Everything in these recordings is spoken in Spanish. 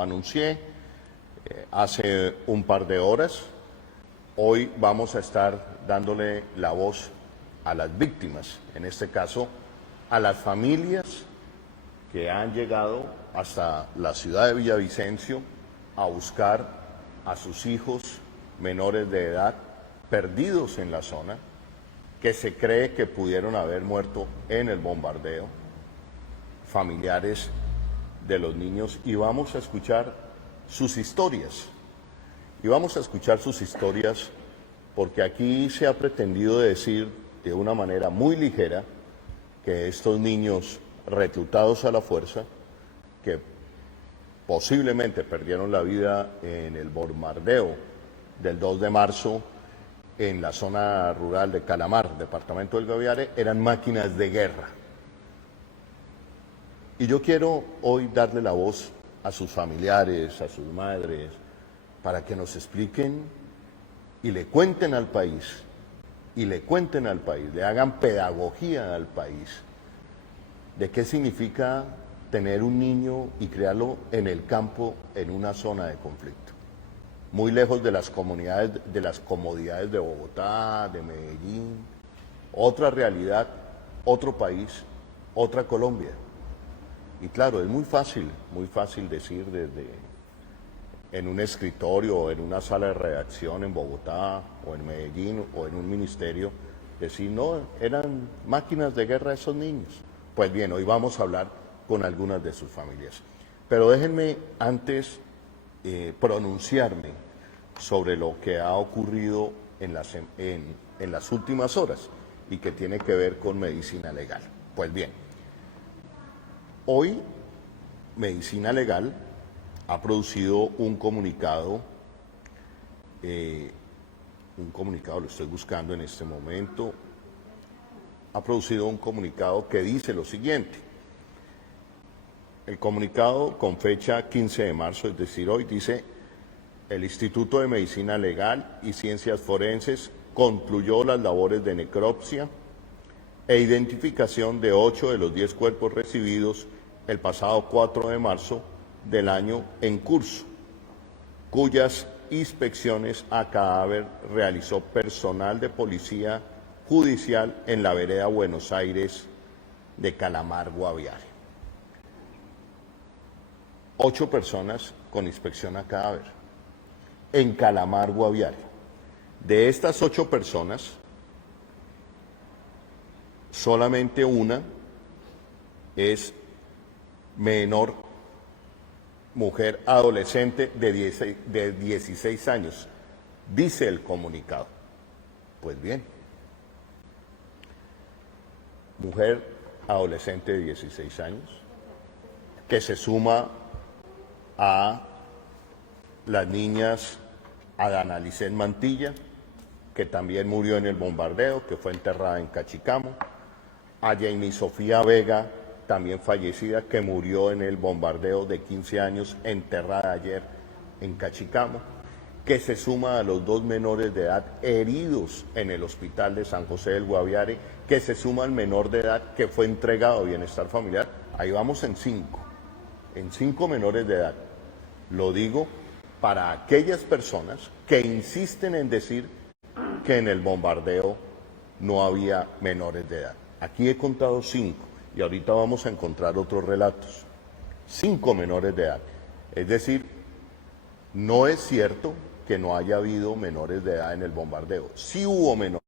lo anuncié hace un par de horas. Hoy vamos a estar dándole la voz a las víctimas, en este caso a las familias que han llegado hasta la ciudad de Villavicencio a buscar a sus hijos menores de edad perdidos en la zona, que se cree que pudieron haber muerto en el bombardeo, familiares de los niños, y vamos a escuchar sus historias. Y vamos a escuchar sus historias porque aquí se ha pretendido decir de una manera muy ligera que estos niños reclutados a la fuerza, que posiblemente perdieron la vida en el bombardeo del 2 de marzo en la zona rural de Calamar, departamento del Guaviare, eran máquinas de guerra. Y yo quiero hoy darle la voz a sus familiares, a sus madres, para que nos expliquen y le cuenten al país, le hagan pedagogía al país de qué significa tener un niño y criarlo en el campo, en una zona de conflicto, muy lejos de las comunidades, de las comodidades de Bogotá, de Medellín, otra realidad, otro país, otra Colombia. Y claro, es muy fácil decir desde en un escritorio o en una sala de redacción en Bogotá o en Medellín o en un ministerio, decir, no, eran máquinas de guerra esos niños. Pues bien, hoy vamos a hablar con algunas de sus familias. Pero déjenme antes pronunciarme sobre lo que ha ocurrido en las últimas horas y que tiene que ver con medicina legal. Pues bien, hoy Medicina Legal ha producido un comunicado, lo estoy buscando en este momento, ha producido un comunicado que dice lo siguiente. El comunicado con fecha 15 de marzo, es decir, hoy, dice: el Instituto de Medicina Legal y Ciencias Forenses concluyó las labores de necropsia e identificación de 8 de los 10 cuerpos recibidos el pasado 4 de marzo del año en curso, cuyas inspecciones a cadáver realizó personal de policía judicial en la vereda Buenos Aires de Calamar, Guaviare. 8 personas con inspección a cadáver en Calamar, Guaviare. De estas 8 personas, solamente una es menor, mujer adolescente de 16 años, dice el comunicado. Pues bien, mujer adolescente de 16 años, que se suma a las niñas Adana Licen Mantilla, que también murió en el bombardeo, que fue enterrada en Cachicamo, a Jamie Sofía Vega, también fallecida, que murió en el bombardeo, de 15 años, enterrada ayer en Cachicamo, que se suma a los 2 menores de edad heridos en el hospital de San José del Guaviare, que se suma al menor de edad que fue entregado a Bienestar Familiar. Ahí vamos en 5 menores de edad. Lo digo para aquellas personas que insisten en decir que en el bombardeo no había menores de edad. Aquí he contado 5. Y ahorita vamos a encontrar otros relatos. 5 menores de edad. Es decir, no es cierto que no haya habido menores de edad en el bombardeo. Sí hubo menores.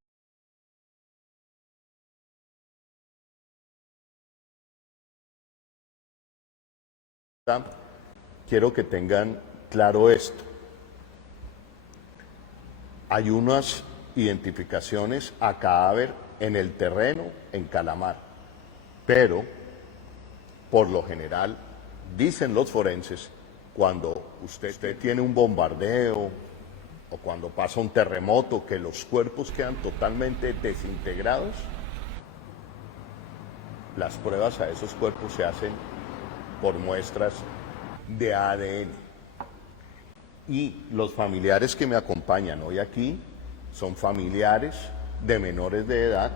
Quiero que tengan claro esto. Hay unas identificaciones a cadáver en el terreno en Calamar. Pero, por lo general, dicen los forenses, cuando usted tiene un bombardeo o cuando pasa un terremoto, que los cuerpos quedan totalmente desintegrados, las pruebas a esos cuerpos se hacen por muestras de ADN. Y los familiares que me acompañan hoy aquí son familiares de menores de edad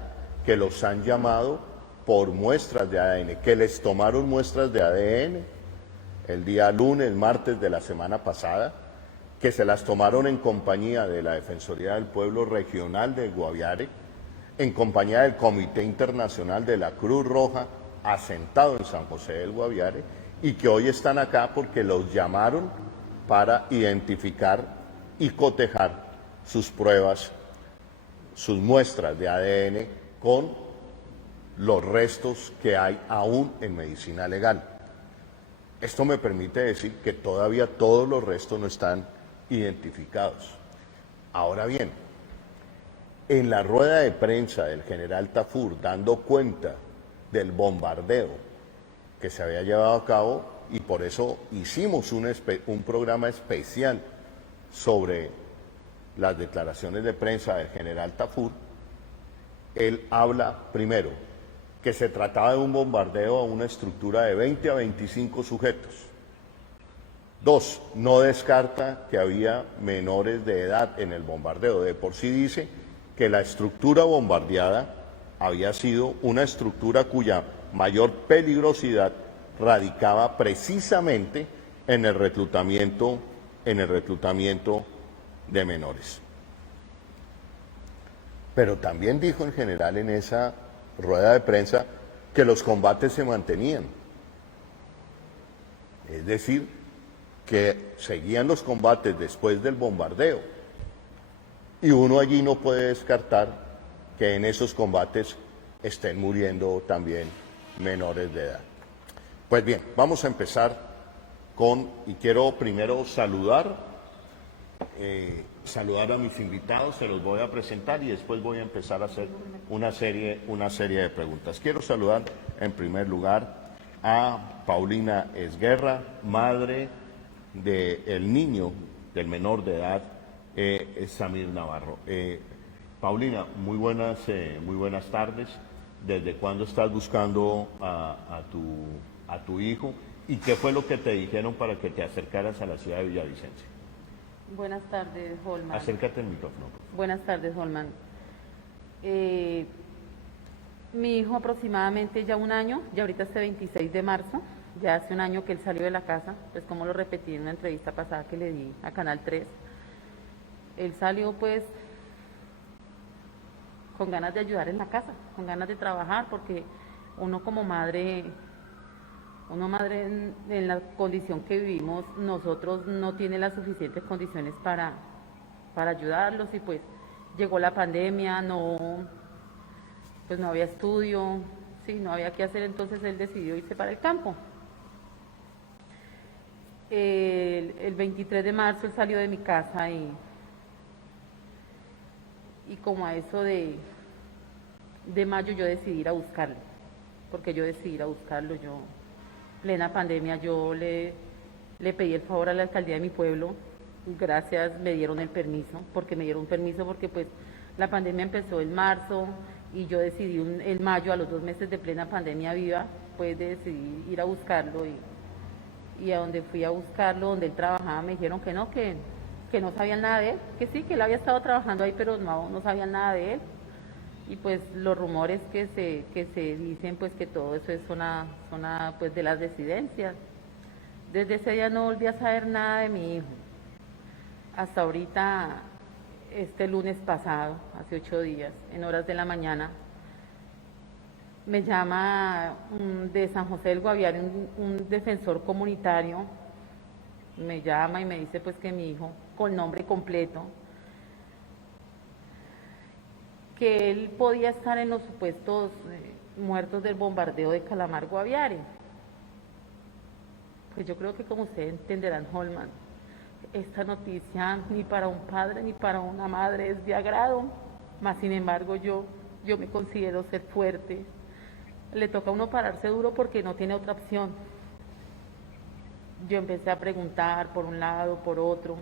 que los han llamado por muestras de ADN, que les tomaron muestras de ADN el día lunes, martes de la semana pasada, que se las tomaron en compañía de la Defensoría del Pueblo Regional de Guaviare, en compañía del Comité Internacional de la Cruz Roja, asentado en San José del Guaviare, y que hoy están acá porque los llamaron para identificar y cotejar sus pruebas, sus muestras de ADN con los restos que hay aún en medicina legal. Esto me permite decir que todavía todos los restos no están identificados. Ahora bien, en la rueda de prensa del general Tafur, dando cuenta del bombardeo que se había llevado a cabo, y por eso hicimos un programa especial sobre las declaraciones de prensa del general Tafur, él habla primero que se trataba de un bombardeo a una estructura de 20 a 25 sujetos. 2, no descarta que había menores de edad en el bombardeo. De por sí dice que la estructura bombardeada había sido una estructura cuya mayor peligrosidad radicaba precisamente en el reclutamiento de menores. Pero también dijo en general en esa rueda de prensa que los combates se mantenían. Es decir, que seguían los combates después del bombardeo. Y uno allí no puede descartar que en esos combates estén muriendo también menores de edad. Pues bien, vamos a empezar y quiero primero saludar a mis invitados, se los voy a presentar y después voy a empezar a hacer una serie de preguntas. Quiero saludar en primer lugar a Paulina Esguerra, madre del niño, del menor de edad, Samir Navarro. Paulina, muy buenas tardes. ¿Desde cuándo estás buscando a tu hijo? ¿Y qué fue lo que te dijeron para que te acercaras a la ciudad de Villavicencio? Buenas tardes, Holman. Acércate al micrófono. Buenas tardes, Holman. Mi hijo aproximadamente ya un año, ya ahorita este 26 de marzo, ya hace un año que él salió de la casa, pues como lo repetí en una entrevista pasada que le di a Canal 3, él salió pues con ganas de ayudar en la casa, con ganas de trabajar, porque uno como madre en la condición que vivimos, nosotros no tiene las suficientes condiciones para ayudarlos, y pues llegó la pandemia, pues no había estudio, sí, no había qué hacer, entonces él decidió irse para el campo. El 23 de marzo él salió de mi casa y como a eso de mayo yo decidí ir a buscarlo, porque yo decidí ir a buscarlo. Yo, plena pandemia, yo le pedí el favor a la alcaldía de mi pueblo, gracias, me dieron el permiso, porque pues la pandemia empezó en marzo y yo decidí en mayo, a los 2 meses de plena pandemia viva, pues decidí ir a buscarlo, y a donde fui a buscarlo, donde él trabajaba, me dijeron que no sabían nada de él, que sí, que él había estado trabajando ahí, pero no sabían nada de él. Y pues los rumores que se dicen, pues que todo eso es zona pues de las residencias. Desde ese día no volví a saber nada de mi hijo. Hasta ahorita, este lunes pasado, hace 8 días, en horas de la mañana, me llama de San José del Guaviare un defensor comunitario, me llama y me dice pues que mi hijo, con nombre completo, que él podía estar en los supuestos muertos del bombardeo de Calamar Guaviare. Pues yo creo que, como ustedes entenderán, Holman, esta noticia ni para un padre ni para una madre es de agrado, mas sin embargo yo me considero ser fuerte. Le toca a uno pararse duro porque no tiene otra opción. Yo empecé a preguntar por un lado, por otro,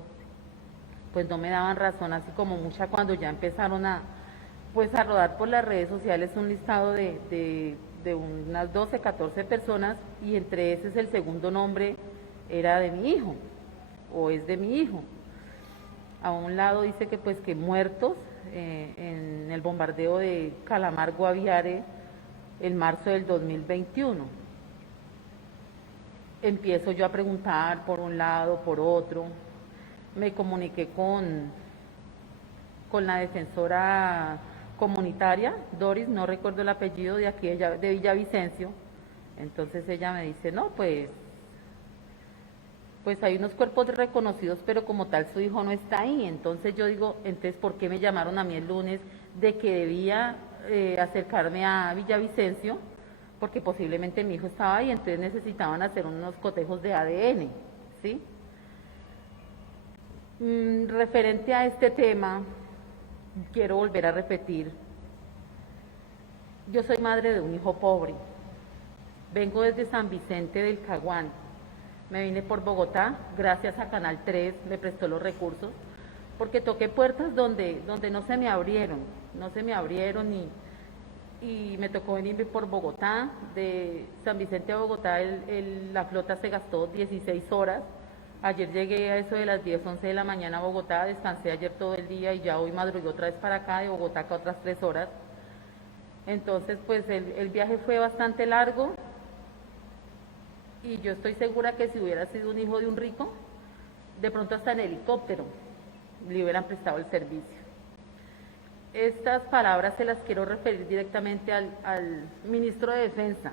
pues no me daban razón, así como mucha, cuando ya empezaron a rodar por las redes sociales un listado de unas 12, 14 personas, y entre ese el segundo nombre era de mi hijo, o es de mi hijo. A un lado dice que pues que muertos en el bombardeo de Calamar Guaviare en marzo del 2021. empiezo yo a preguntar por un lado, por otro. Me comuniqué con la defensora comunitaria, Doris, no recuerdo el apellido, de aquí de Villavicencio. Entonces ella me dice, no, pues hay unos cuerpos reconocidos, pero como tal su hijo no está ahí. Entonces yo digo, entonces, ¿por qué me llamaron a mí el lunes de que debía acercarme a Villavicencio? Porque posiblemente mi hijo estaba ahí, entonces necesitaban hacer unos cotejos de ADN, ¿sí? Referente a este tema, quiero volver a repetir, yo soy madre de un hijo pobre, vengo desde San Vicente del Caguán, me vine por Bogotá, gracias a Canal 3, me prestó los recursos, porque toqué puertas donde no se me abrieron, y me tocó venirme por Bogotá, de San Vicente a Bogotá la flota se gastó 16 horas, ayer llegué a eso de las 10, 11 de la mañana a Bogotá, descansé ayer todo el día y ya hoy madrugué otra vez para acá, de Bogotá acá otras 3 horas, entonces pues el viaje fue bastante largo, y yo estoy segura que si hubiera sido un hijo de un rico, de pronto hasta en helicóptero le hubieran prestado el servicio. Estas palabras se las quiero referir directamente al ministro de Defensa,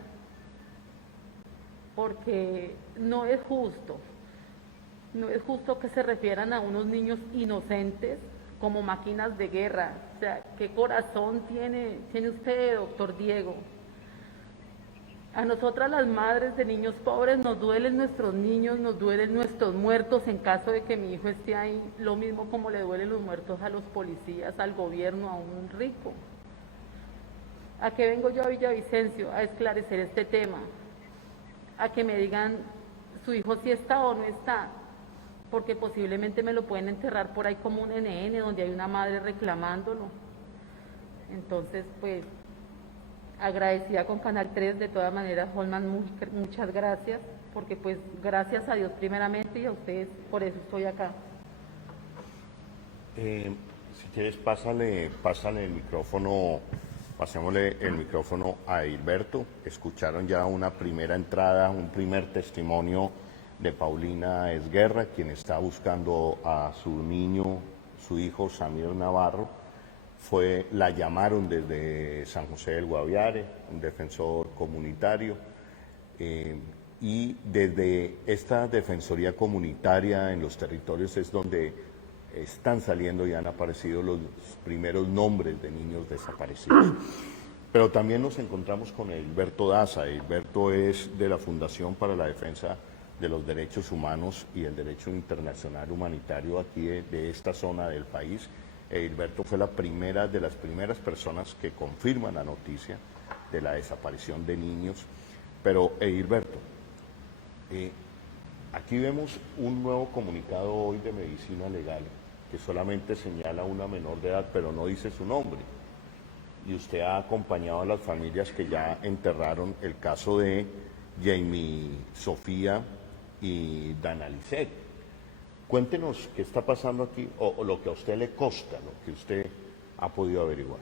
porque no es justo que se refieran a unos niños inocentes como máquinas de guerra. O sea, ¿qué corazón tiene usted, doctor Diego? A nosotras las madres de niños pobres nos duelen nuestros niños, nos duelen nuestros muertos en caso de que mi hijo esté ahí, lo mismo como le duelen los muertos a los policías, al gobierno, a un rico. ¿A qué vengo yo a Villavicencio? A esclarecer este tema, a que me digan su hijo si está o no está, porque posiblemente me lo pueden enterrar por ahí como un NN, donde hay una madre reclamándolo. Entonces, pues, agradecida con Canal 3, de todas maneras, Holman, muchas gracias, porque pues gracias a Dios primeramente y a ustedes, por eso estoy acá. Si quieres, pásale el micrófono, pasémosle el micrófono a Hilberto. Escucharon ya una primera entrada, un primer testimonio de Paulina Esguerra, quien está buscando a su niño, su hijo Samir Navarro. La llamaron desde San José del Guaviare, un defensor comunitario, y desde esta defensoría comunitaria en los territorios es donde están saliendo y han aparecido los primeros nombres de niños desaparecidos. Pero también nos encontramos con Hilberto Daza. Hilberto es de la Fundación para la Defensa de los Derechos Humanos y el Derecho Internacional Humanitario aquí de esta zona del país. Hilberto fue de las primeras personas que confirman la noticia de la desaparición de niños. Pero, Hilberto, aquí vemos un nuevo comunicado hoy de Medicina Legal que solamente señala a una menor de edad, pero no dice su nombre. Y usted ha acompañado a las familias que ya enterraron el caso de Jamie Sofía y Dana Lisset. Cuéntenos qué está pasando aquí, o lo que a usted le consta, lo que usted ha podido averiguar.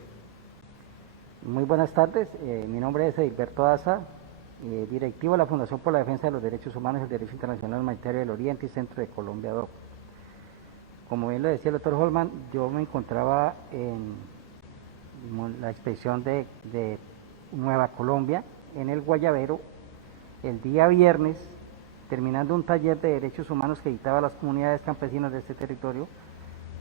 Muy buenas tardes, mi nombre es Hilberto Daza, directivo de la Fundación por la Defensa de los Derechos Humanos y el Derecho Internacional Humanitario del Oriente y Centro de Colombia, DOC. Como bien lo decía el doctor Holman, yo me encontraba en la expedición de Nueva Colombia, en el Guayabero, el día viernes, terminando un taller de derechos humanos que dictaba a las comunidades campesinas de este territorio.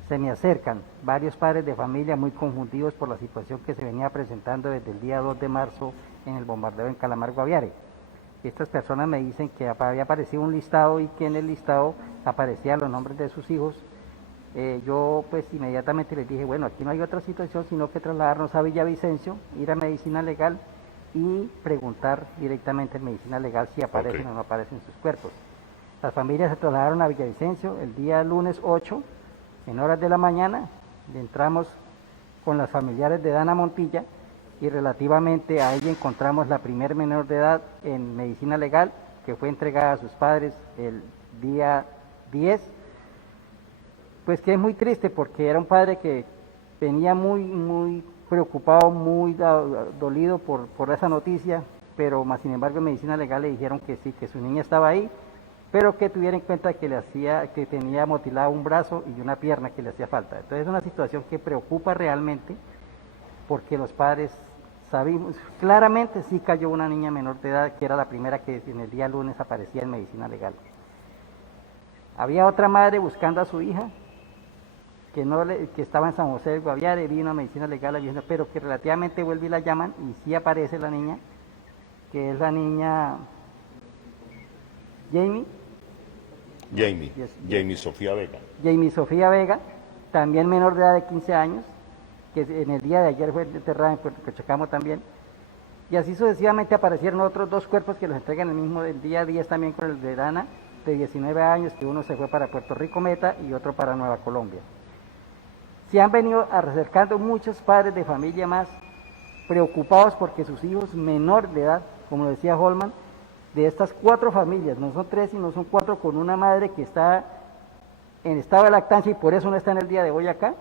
Se me acercan varios padres de familia muy confundidos por la situación que se venía presentando desde el día 2 de marzo en el bombardeo en Calamar Guaviare. Estas personas me dicen que había aparecido un listado y que en el listado aparecían los nombres de sus hijos. Yo pues inmediatamente les dije, bueno, aquí no hay otra situación sino que trasladarnos a Villavicencio, ir a Medicina Legal y preguntar directamente en Medicina Legal si aparecen o no aparecen sus cuerpos. Las familias se trasladaron a Villavicencio el día lunes 8, en horas de la mañana. Entramos con las familiares de Dana Montilla y relativamente a ella encontramos la primer menor de edad en Medicina Legal, que fue entregada a sus padres el día 10, pues que es muy triste porque era un padre que venía muy preocupado, muy dolido por esa noticia, pero más sin embargo en medicina legal le dijeron que sí, que su niña estaba ahí, pero que tuviera en cuenta que tenía mutilado un brazo y una pierna que le hacía falta. Entonces es una situación que preocupa realmente, porque los padres sabemos, claramente sí cayó una niña menor de edad, que era la primera que en el día lunes aparecía en medicina legal. Había otra madre buscando a su hija, que estaba en San José del Guaviare, vino a medicina legal, pero que relativamente vuelve y la llaman, y sí aparece la niña, que es la niña Jamie Sofía Vega. Jamie Sofía Vega, también menor de edad de 15 años, que en el día de ayer fue enterrada en Puerto Cochacamo también, y así sucesivamente aparecieron otros 2 cuerpos que los entregan el día 10 también con el de Dana, de 19 años, que uno se fue para Puerto Rico Meta y otro para Nueva Colombia. Se han venido acercando muchos padres de familia más preocupados porque sus hijos menor de edad, como decía Holman, de estas 4 familias, no son 3 sino son 4, con una madre que está en estado de lactancia y por eso no está en el día de hoy acá,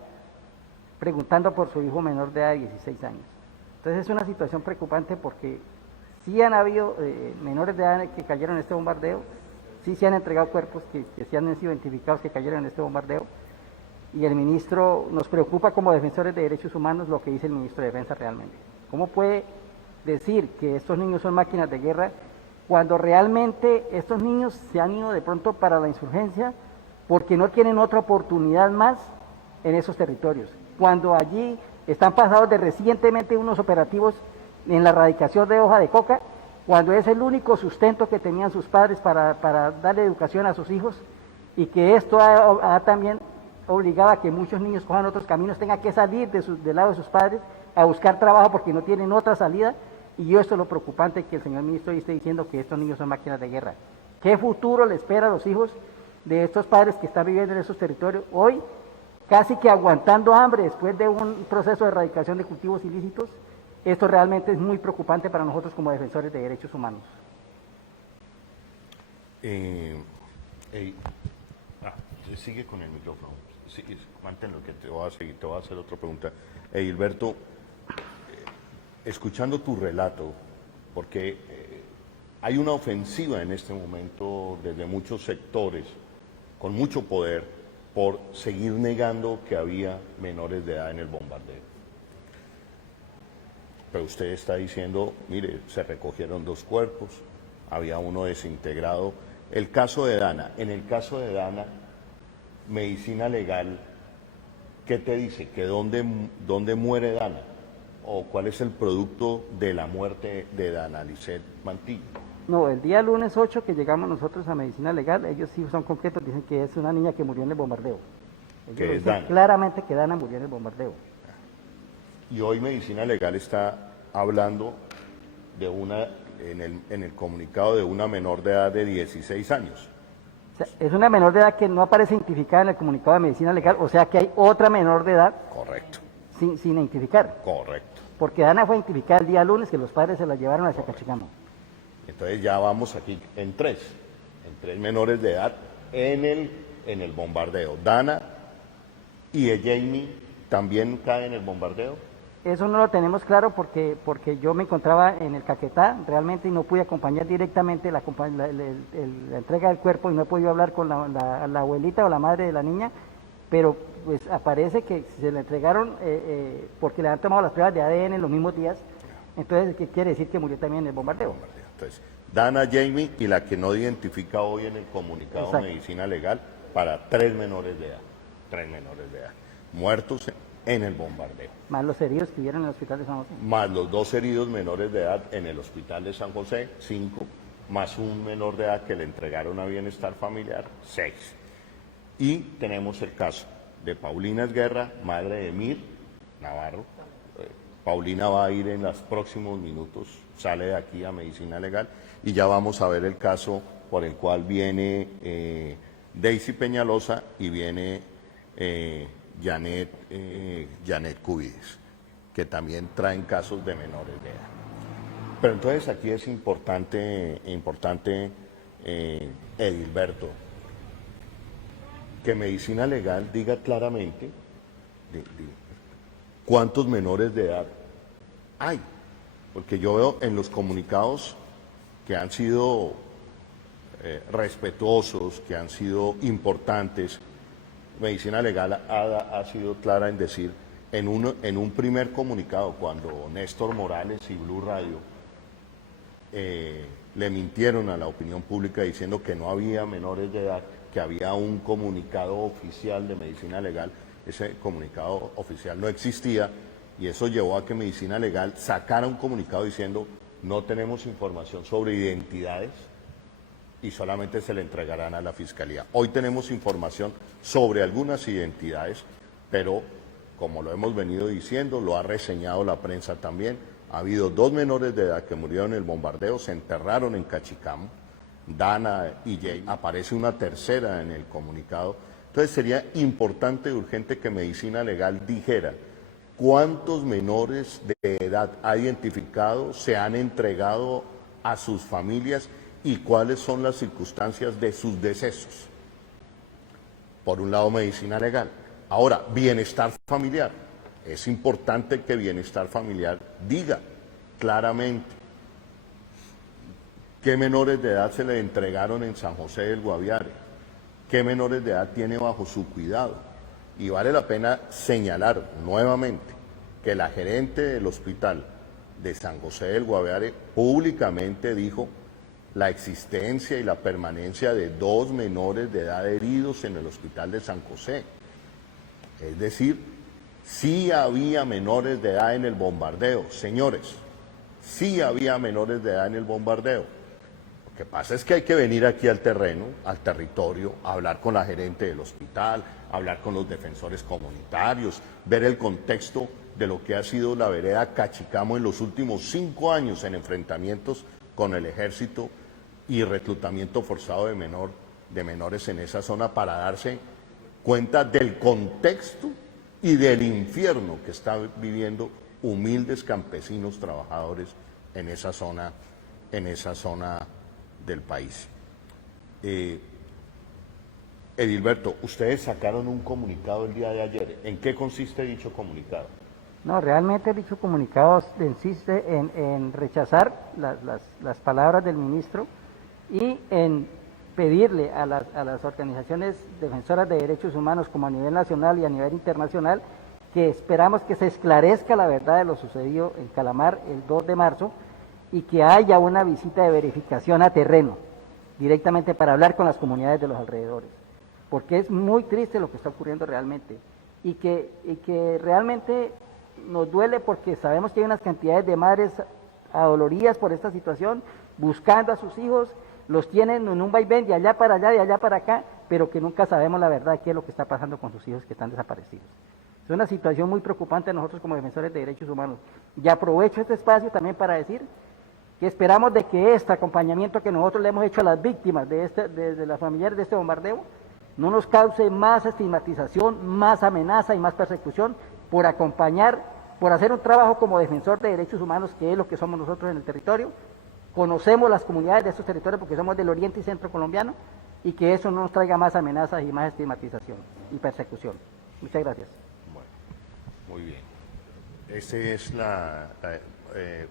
preguntando por su hijo menor de edad de 16 años. Entonces es una situación preocupante porque sí han habido menores de edad que cayeron en este bombardeo, sí se han entregado cuerpos que sí han sido identificados que cayeron en este bombardeo, y el ministro, nos preocupa como defensores de derechos humanos lo que dice el ministro de Defensa realmente. ¿Cómo puede decir que estos niños son máquinas de guerra cuando realmente estos niños se han ido de pronto para la insurgencia porque no tienen otra oportunidad más en esos territorios? Cuando allí están pasados de recientemente unos operativos en la erradicación de hoja de coca, cuando es el único sustento que tenían sus padres para darle educación a sus hijos, y que esto ha también obligado a que muchos niños cojan otros caminos, tengan que salir del lado de sus padres a buscar trabajo porque no tienen otra salida. Y esto es lo preocupante, que el señor ministro esté diciendo que estos niños son máquinas de guerra. ¿Qué futuro le espera a los hijos de estos padres que están viviendo en esos territorios hoy, casi que aguantando hambre después de un proceso de erradicación de cultivos ilícitos? Esto realmente es muy preocupante para nosotros como defensores de derechos humanos. Sigue con el micrófono. Sí, manténlo, que te voy a seguir, te voy a hacer otra pregunta. Gilberto, escuchando tu relato, porque hay una ofensiva en este momento desde muchos sectores con mucho poder por seguir negando que había menores de edad en el bombardeo. Pero usted está diciendo, mire, se recogieron 2 cuerpos, había uno desintegrado. El caso de Dana, en el caso de Dana, medicina legal, ¿qué te dice? ¿Que dónde muere Dana? ¿O cuál es el producto de la muerte de Dana Lisset Mantilla? No, el día lunes 8 que llegamos nosotros a medicina legal, ellos sí son concretos, dicen que es una niña que murió en el bombardeo. Ellos Que es dicen Dana. claramente que Dana murió en el bombardeo. Y hoy medicina legal está hablando de en el comunicado de una menor de edad de 16 años. O sea, es una menor de edad que no aparece identificada en el comunicado de medicina legal, o sea que hay otra menor de edad Correcto, sin identificar. correcto. Porque Dana fue identificada el día lunes, que los padres se la llevaron hacia Cachicamo. Entonces ya vamos aquí en 3 menores de edad en el bombardeo. Dana y Jamie también caen en el bombardeo. Eso no lo tenemos claro porque yo me encontraba en el Caquetá realmente y no pude acompañar directamente la entrega del cuerpo y no he podido hablar con la abuelita o la madre de la niña, pero pues aparece que se le entregaron porque le han tomado las pruebas de ADN en los mismos días. Entonces, ¿qué quiere decir? Que murió también en el bombardeo. Entonces, Dana, Jamie y la que no identifica hoy en el comunicado Exacto. de medicina legal para 3 menores de edad. 3 menores de edad. Muertos en el bombardeo. Más los heridos que vieron en el hospital de San José. Más los 2 heridos menores de edad en el hospital de San José, 5, más un menor de edad que le entregaron a bienestar familiar, 6. Y tenemos el caso de Paulina Esguerra, madre de Mir Navarro. Paulina va a ir en los próximos minutos, sale de aquí a medicina legal y ya vamos a ver el caso por el cual viene Daisy Peñalosa y viene Janet Cubides, que también traen casos de menores de edad. Pero entonces aquí es importante Edilberto, que medicina legal diga claramente cuántos menores de edad hay porque yo veo en los comunicados que han sido respetuosos, que han sido importantes, Medicina Legal ha sido clara en decir, en un primer comunicado, cuando Néstor Morales y Blue Radio le mintieron a la opinión pública diciendo que no había menores de edad, que había un comunicado oficial de Medicina Legal, ese comunicado oficial no existía, y eso llevó a que Medicina Legal sacara un comunicado diciendo no tenemos información sobre identidades y solamente se le entregarán a la Fiscalía. Hoy tenemos información sobre algunas identidades, pero como lo hemos venido diciendo, lo ha reseñado la prensa también, ha habido 2 menores de edad que murieron en el bombardeo, se enterraron en Cachicamo, Dana y Jay, aparece una tercera en el comunicado. Entonces sería importante y urgente que Medicina Legal dijera cuántos menores de edad ha identificado, se han entregado a sus familias y cuáles son las circunstancias de sus decesos. Por un lado, Medicina Legal. Ahora, bienestar familiar. Es importante que bienestar familiar diga claramente qué menores de edad se le entregaron en San José del Guaviare, qué menores de edad tiene bajo su cuidado. Y vale la pena señalar nuevamente que la gerente del hospital de San José del Guaviare públicamente dijo la existencia y la permanencia de 2 menores de edad heridos en el hospital de San José. Es decir, sí había menores de edad en el bombardeo, señores, sí había menores de edad en el bombardeo. Lo que pasa es que hay que venir aquí al terreno, al territorio, a hablar con la gerente del hospital, hablar con los defensores comunitarios, ver el contexto de lo que ha sido la vereda Cachicamo en los últimos 5 años en enfrentamientos con el ejército y reclutamiento forzado de menores en esa zona, para darse cuenta del contexto y del infierno que están viviendo humildes campesinos trabajadores en esa zona del país. Edilberto, ustedes sacaron un comunicado el día de ayer. ¿En qué consiste dicho comunicado? No, realmente dicho comunicado insiste en rechazar las palabras del ministro y en pedirle a las organizaciones defensoras de derechos humanos, como a nivel nacional y a nivel internacional, que esperamos que se esclarezca la verdad de lo sucedido en Calamar el 2 de marzo y que haya una visita de verificación a terreno, directamente para hablar con las comunidades de los alrededores, porque es muy triste lo que está ocurriendo realmente y que realmente nos duele, porque sabemos que hay unas cantidades de madres adoloridas por esta situación, buscando a sus hijos, los tienen en un vaivén de allá para allá, de allá para acá, pero que nunca sabemos la verdad qué es lo que está pasando con sus hijos que están desaparecidos. Es una situación muy preocupante a nosotros como defensores de derechos humanos. Y aprovecho este espacio también para decir que esperamos de que este acompañamiento que nosotros le hemos hecho a las víctimas de las familiares de este bombardeo no nos cause más estigmatización, más amenaza y más persecución por acompañar, por hacer un trabajo como defensor de derechos humanos, que es lo que somos nosotros en el territorio. Conocemos las comunidades de estos territorios porque somos del oriente y centro colombiano, y que eso no nos traiga más amenazas y más estigmatización y persecución. Muchas gracias. Bueno, muy bien. Ese es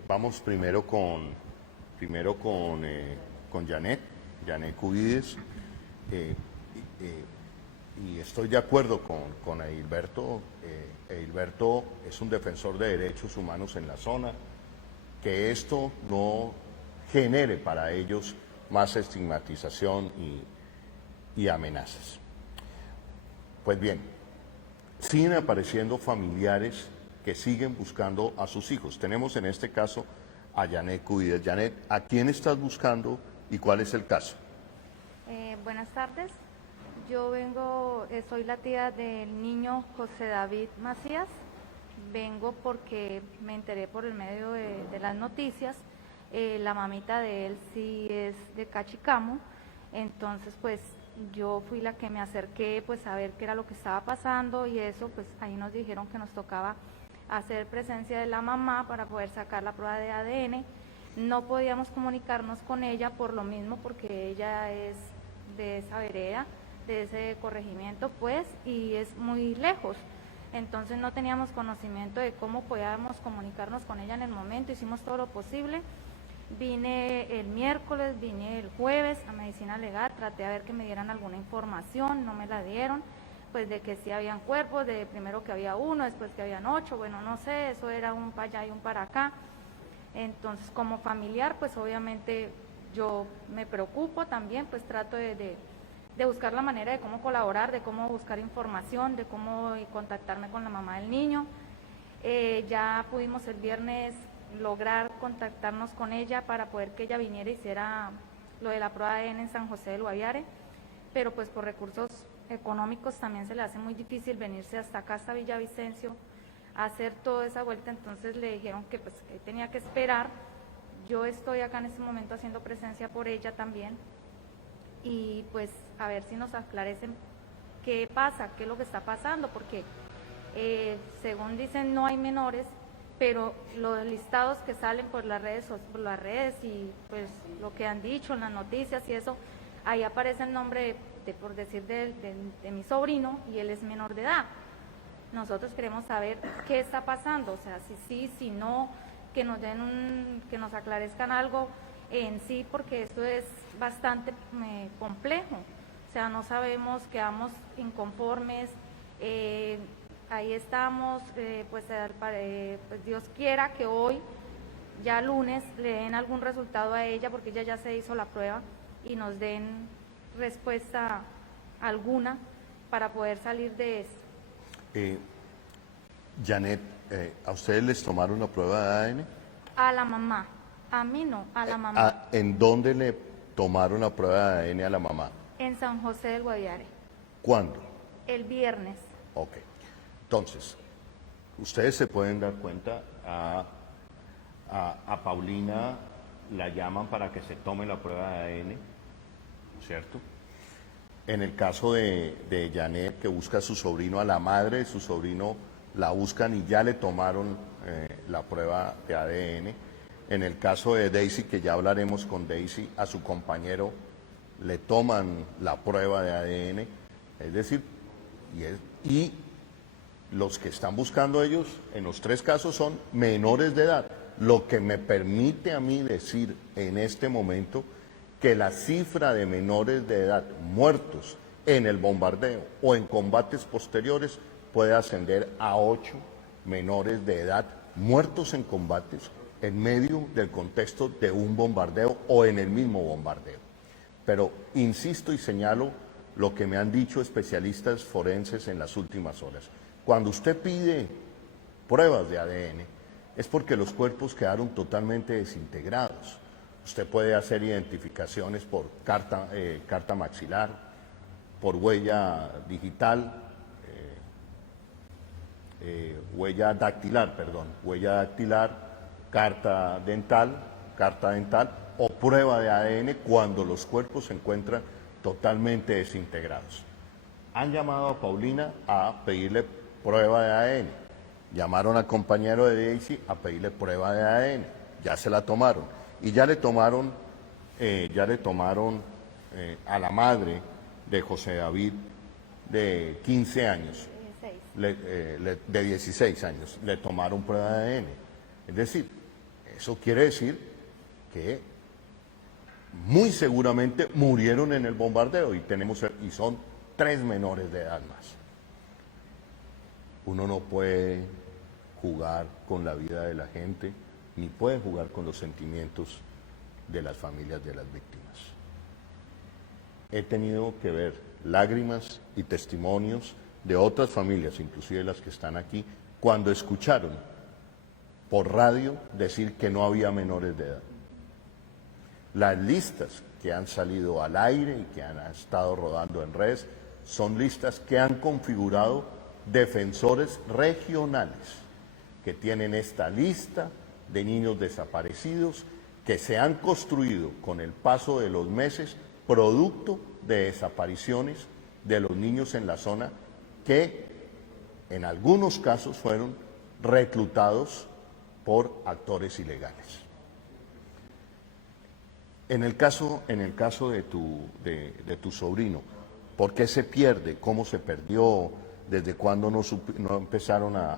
vamos primero con Janet Cubides, y estoy de acuerdo con Edilberto. Edilberto es un defensor de derechos humanos en la zona, que esto no genere para ellos más estigmatización y amenazas. Pues bien, siguen apareciendo familiares que siguen buscando a sus hijos. Tenemos en este caso a Janet Cubides. Janet, ¿a quién estás buscando y cuál es el caso? Buenas tardes. Yo soy la tía del niño José David Macías. Vengo porque me enteré por el medio de las noticias. La mamita de él sí es de Cachicamo, entonces pues yo fui la que me acerqué pues a ver qué era lo que estaba pasando, y eso pues ahí nos dijeron que nos tocaba hacer presencia de la mamá para poder sacar la prueba de ADN. No podíamos comunicarnos con ella por lo mismo, porque ella es de esa vereda, de ese corregimiento pues, y es muy lejos. entonces no teníamos conocimiento de cómo podíamos comunicarnos con ella en el momento, hicimos todo lo posible. Vine el miércoles, vine el jueves a medicina legal, traté de ver que me dieran alguna información, no me la dieron, pues de que sí habían cuerpos, de primero que había uno, después que habían 8, bueno, no sé, eso era un para allá y un para acá. Entonces, como familiar, pues obviamente yo me preocupo también, pues trato de buscar la manera de cómo colaborar, de cómo buscar información, de cómo contactarme con la mamá del niño. Ya pudimos el viernes lograr contactarnos con ella para poder que ella viniera y hiciera lo de la prueba de ADN en San José del Guaviare, pero pues por recursos económicos también se le hace muy difícil venirse hasta acá, hasta Villavicencio, a hacer toda esa vuelta. Entonces le dijeron que pues que tenía que esperar. Yo estoy acá en este momento haciendo presencia por ella también, y pues a ver si nos aclarecen qué pasa, qué es lo que está pasando, porque según dicen no hay menores, pero los listados que salen por las redes y pues lo que han dicho en las noticias y eso, ahí aparece el nombre por decir de mi sobrino, y él es menor de edad. Nosotros queremos saber qué está pasando, o sea, si sí, si no, que nos den que nos aclarezcan algo en sí, porque esto es bastante complejo, o sea, no sabemos, quedamos inconformes, ahí estamos, pues Dios quiera que hoy, ya lunes, le den algún resultado a ella, porque ella ya se hizo la prueba, y nos den respuesta alguna para poder salir de esto. Janet, ¿a ustedes les tomaron la prueba de ADN? A la mamá, a mí no, a la mamá. ¿En dónde le tomaron la prueba de ADN a la mamá? En San José del Guaviare. ¿Cuándo? El viernes. Ok. Entonces, ustedes se pueden dar cuenta, a Paulina la llaman para que se tome la prueba de ADN, ¿cierto? En el caso de Janet, que busca a su sobrino, a la madre de su sobrino la buscan y ya le tomaron la prueba de ADN. En el caso de Daisy, que ya hablaremos con Daisy, a su compañero le toman la prueba de ADN. Es decir, y los que están buscando ellos, en los 3 casos, son menores de edad. Lo que me permite a mí decir en este momento que la cifra de menores de edad muertos en el bombardeo o en combates posteriores puede ascender a 8 menores de edad muertos en combates en medio del contexto de un bombardeo o en el mismo bombardeo. Pero insisto y señalo lo que me han dicho especialistas forenses en las últimas horas. Cuando usted pide pruebas de ADN es porque los cuerpos quedaron totalmente desintegrados. Usted puede hacer identificaciones por carta maxilar, por huella digital, huella dactilar, carta dental o prueba de ADN cuando los cuerpos se encuentran totalmente desintegrados. Han llamado a Paulina a pedirle prueba de ADN, llamaron al compañero de Daisy a pedirle prueba de ADN, ya se la tomaron, y ya le tomaron a la madre de José David de 15 años, de 16 años, le tomaron prueba de ADN. Es decir, eso quiere decir que muy seguramente murieron en el bombardeo y son 3 menores de edad más. Uno no puede jugar con la vida de la gente, ni puede jugar con los sentimientos de las familias de las víctimas. He tenido que ver lágrimas y testimonios de otras familias, inclusive las que están aquí, cuando escucharon por radio decir que no había menores de edad. Las listas que han salido al aire y que han estado rodando en redes son listas que han configurado defensores regionales que tienen esta lista de niños desaparecidos que se han construido con el paso de los meses producto de desapariciones de los niños en la zona que en algunos casos fueron reclutados por actores ilegales. En el caso de tu sobrino, ¿por qué se pierde? ¿Cómo se perdió? ¿Desde cuándo no empezaron Bueno.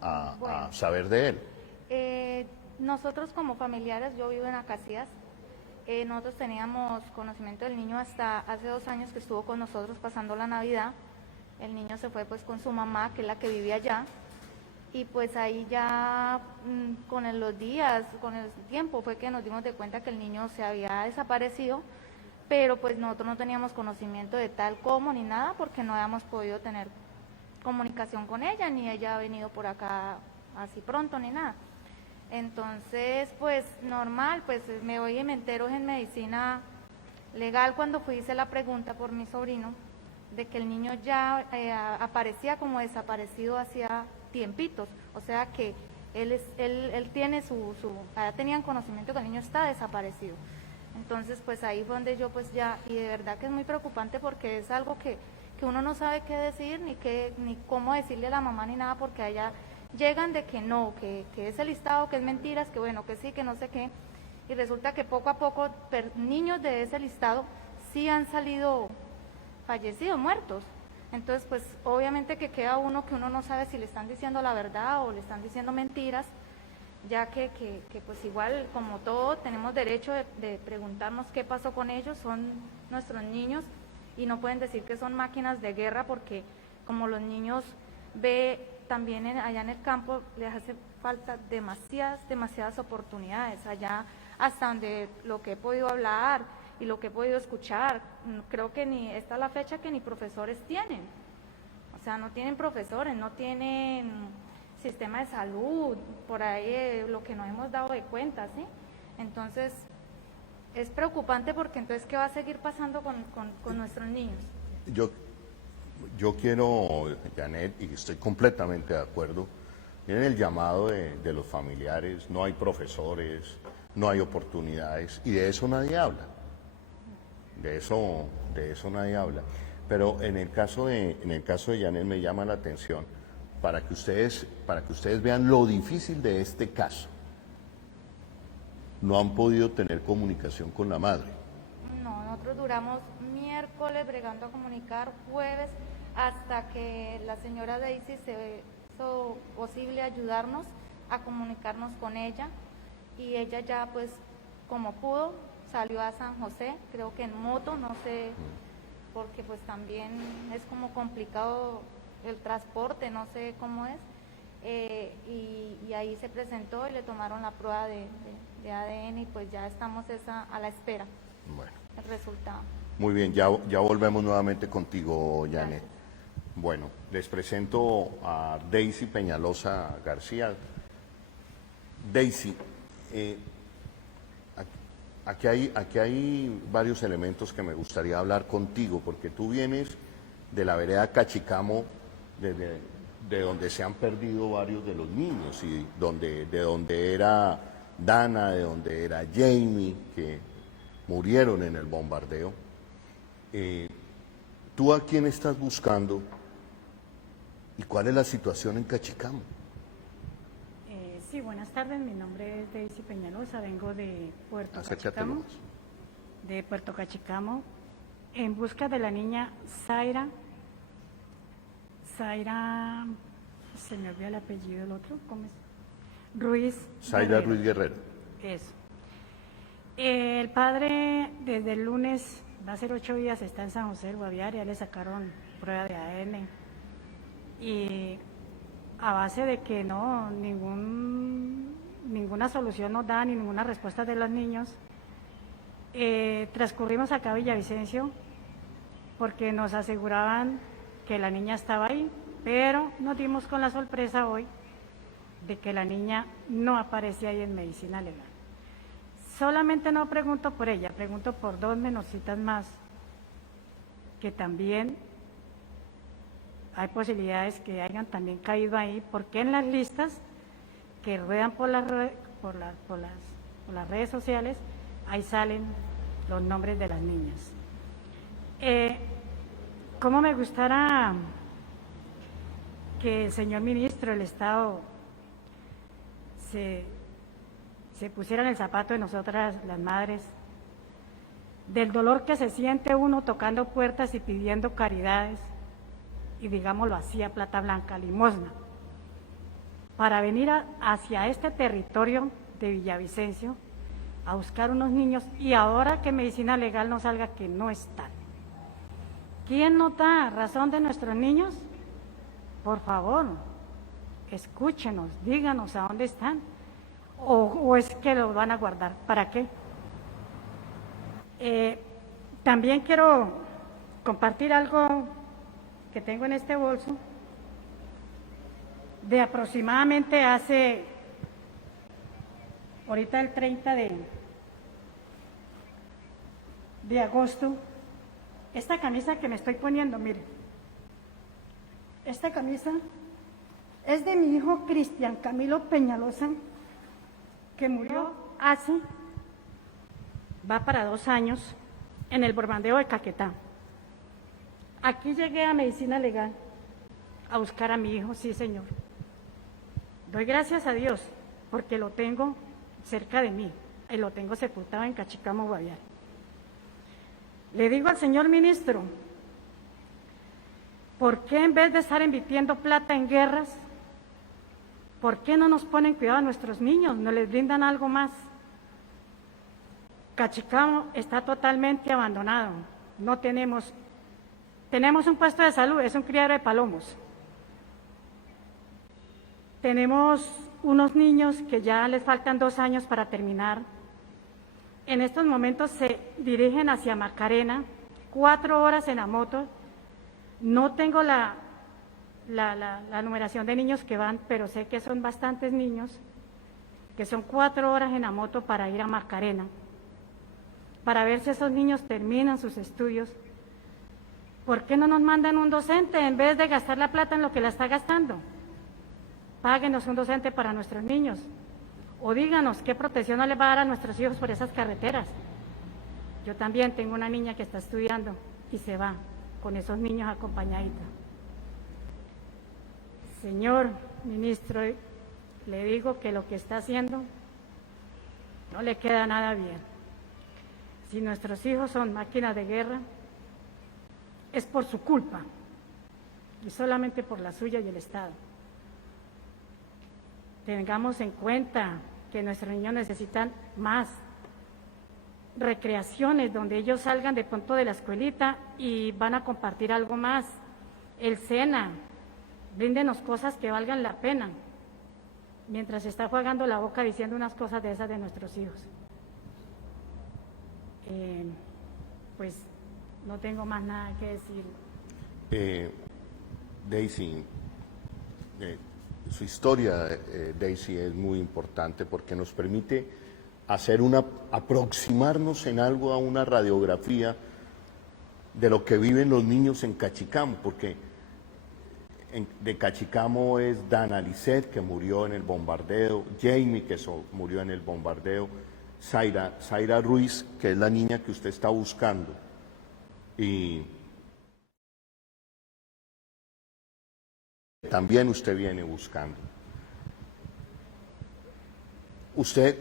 a saber de él? Nosotros como familiares, yo vivo en Acacias, nosotros teníamos conocimiento del niño hasta hace 2 años que estuvo con nosotros pasando la Navidad. El niño se fue pues con su mamá, que es la que vive allá, y pues ahí ya con los días, con el tiempo fue que nos dimos de cuenta que el niño se había desaparecido, pero pues nosotros no teníamos conocimiento de tal como ni nada porque no habíamos podido tener comunicación con ella, ni ella ha venido por acá así pronto ni nada. Entonces, pues normal, pues me voy y me entero en medicina legal cuando fui hice la pregunta por mi sobrino de que el niño ya aparecía como desaparecido hacía tiempitos, o sea que él tiene ya tenían conocimiento que el niño está desaparecido. Entonces, pues ahí fue donde yo pues ya, y de verdad que es muy preocupante porque es algo que uno no sabe qué decir, ni cómo decirle a la mamá ni nada, porque allá llegan de que no, que ese listado, que es mentiras, que bueno, que sí, que no sé qué, y resulta que poco a poco niños de ese listado sí han salido fallecidos, muertos. Entonces, pues obviamente que queda uno que uno no sabe si le están diciendo la verdad o le están diciendo mentiras, ya que pues igual como todo tenemos derecho de preguntarnos qué pasó con ellos, son nuestros niños y no pueden decir que son máquinas de guerra porque como los niños ve también allá en el campo les hace falta demasiadas oportunidades allá, hasta donde lo que he podido hablar y lo que he podido escuchar, creo que esta es la fecha que ni profesores tienen, o sea, no tienen profesores, no tienen sistema de salud, por ahí lo que nos hemos dado de cuenta, ¿sí? Entonces, es preocupante porque entonces, ¿qué va a seguir pasando con nuestros niños? Yo quiero, Janet, y estoy completamente de acuerdo, miren el llamado de los familiares, no hay profesores, no hay oportunidades, y de eso nadie habla. De eso nadie habla. Pero en el caso de Janet me llama la atención para que ustedes vean lo difícil de este caso. No han podido tener comunicación con la madre. No, nosotros duramos miércoles bregando a comunicar, jueves, hasta que la señora Daisy se hizo posible ayudarnos a comunicarnos con ella, y ella ya pues como pudo salió a San José, creo que en moto, no sé, porque pues también es como complicado el transporte, no sé cómo es, y ahí se presentó y le tomaron la prueba de ADN y pues ya estamos a la espera. Bueno. El resultado. Muy bien, ya volvemos nuevamente contigo, Janet. Gracias. Bueno, les presento a Daisy Peñalosa García. Daisy, aquí hay varios elementos que me gustaría hablar contigo, porque tú vienes de la vereda Cachicamo, de donde se han perdido varios de los niños, y de donde era Dana, de donde era Jamie, que murieron en el bombardeo. ¿Tú a quién estás buscando y cuál es la situación en Cachicamo? Sí, buenas tardes, mi nombre es Daisy Peñalosa, vengo de Puerto Acércate Cachicamo, más. de Puerto Cachicamo, en busca de la niña Zaira, se me olvidó el apellido del otro, ¿cómo es? Ruiz Zaira Guerrero. Ruiz Guerrero. Eso. El padre desde el lunes, va a ser 8 días, está en San José del Guaviare, ya le sacaron prueba de ADN y a base de que no, ninguna solución nos da, ni ninguna respuesta de los niños, transcurrimos acá a Villavicencio porque nos aseguraban que la niña estaba ahí, pero nos dimos con la sorpresa hoy de que la niña no aparecía ahí en medicina legal. Solamente no pregunto por ella, pregunto por 2 menorcitas más, que también hay posibilidades que hayan también caído ahí, porque en las listas que ruedan por las redes sociales, ahí salen los nombres de las niñas. ¿Cómo me gustara que el señor ministro del Estado se pusiera en el zapato de nosotras, las madres, del dolor que se siente uno tocando puertas y pidiendo caridades, y digámoslo así a plata blanca, limosna, para venir hacia este territorio de Villavicencio a buscar unos niños y ahora que medicina legal nos salga que no están. ¿Quién nos da razón de nuestros niños? Por favor, escúchenos, díganos a dónde están. O es que los van a guardar. ¿Para qué? También quiero compartir algo que tengo en este bolso de aproximadamente hace, ahorita el 30 de agosto, esta camisa que me estoy poniendo, mire, esta camisa es de mi hijo Cristian Camilo Peñalosa, que murió va para 2 años, en el bombardeo de Caquetá. Aquí llegué a medicina legal a buscar a mi hijo, sí señor. Doy gracias a Dios porque lo tengo cerca de mí y lo tengo sepultado en Cachicamo, Guaviare. Le digo al señor ministro, ¿por qué en vez de estar invirtiendo plata en guerras, por qué no nos ponen cuidado a nuestros niños, no les brindan algo más? Cachicamo está totalmente abandonado, no tenemos un puesto de salud, es un criadero de palomos. Tenemos unos niños que ya les faltan 2 años para terminar. En estos momentos se dirigen hacia Macarena, 4 horas en la moto. No tengo la numeración de niños que van, pero sé que son bastantes niños, que son 4 horas en la moto para ir a Macarena, para ver si esos niños terminan sus estudios. ¿Por qué no nos mandan un docente en vez de gastar la plata en lo que la está gastando? Páguenos un docente para nuestros niños. O díganos qué protección no les va a dar a nuestros hijos por esas carreteras. Yo también tengo una niña que está estudiando y se va con esos niños acompañaditos. Señor ministro, le digo que lo que está haciendo no le queda nada bien. Si nuestros hijos son máquinas de guerra, es por su culpa y solamente por la suya y el Estado. Tengamos en cuenta que nuestros niños necesitan más recreaciones donde ellos salgan de pronto de la escuelita y van a compartir algo más. El SENA, bríndenos cosas que valgan la pena, mientras se está jugando la boca diciendo unas cosas de esas de nuestros hijos. Pues no tengo más nada que decir. Daisy, su historia, Daisy, es muy importante porque nos permite aproximarnos en algo a una radiografía de lo que viven los niños en Cachicamo, porque de Cachicamo es Dana Lisset, que murió en el bombardeo, Jamie, que murió en el bombardeo, Zaira Ruiz, que es la niña que usted está buscando, y también usted viene buscando. Usted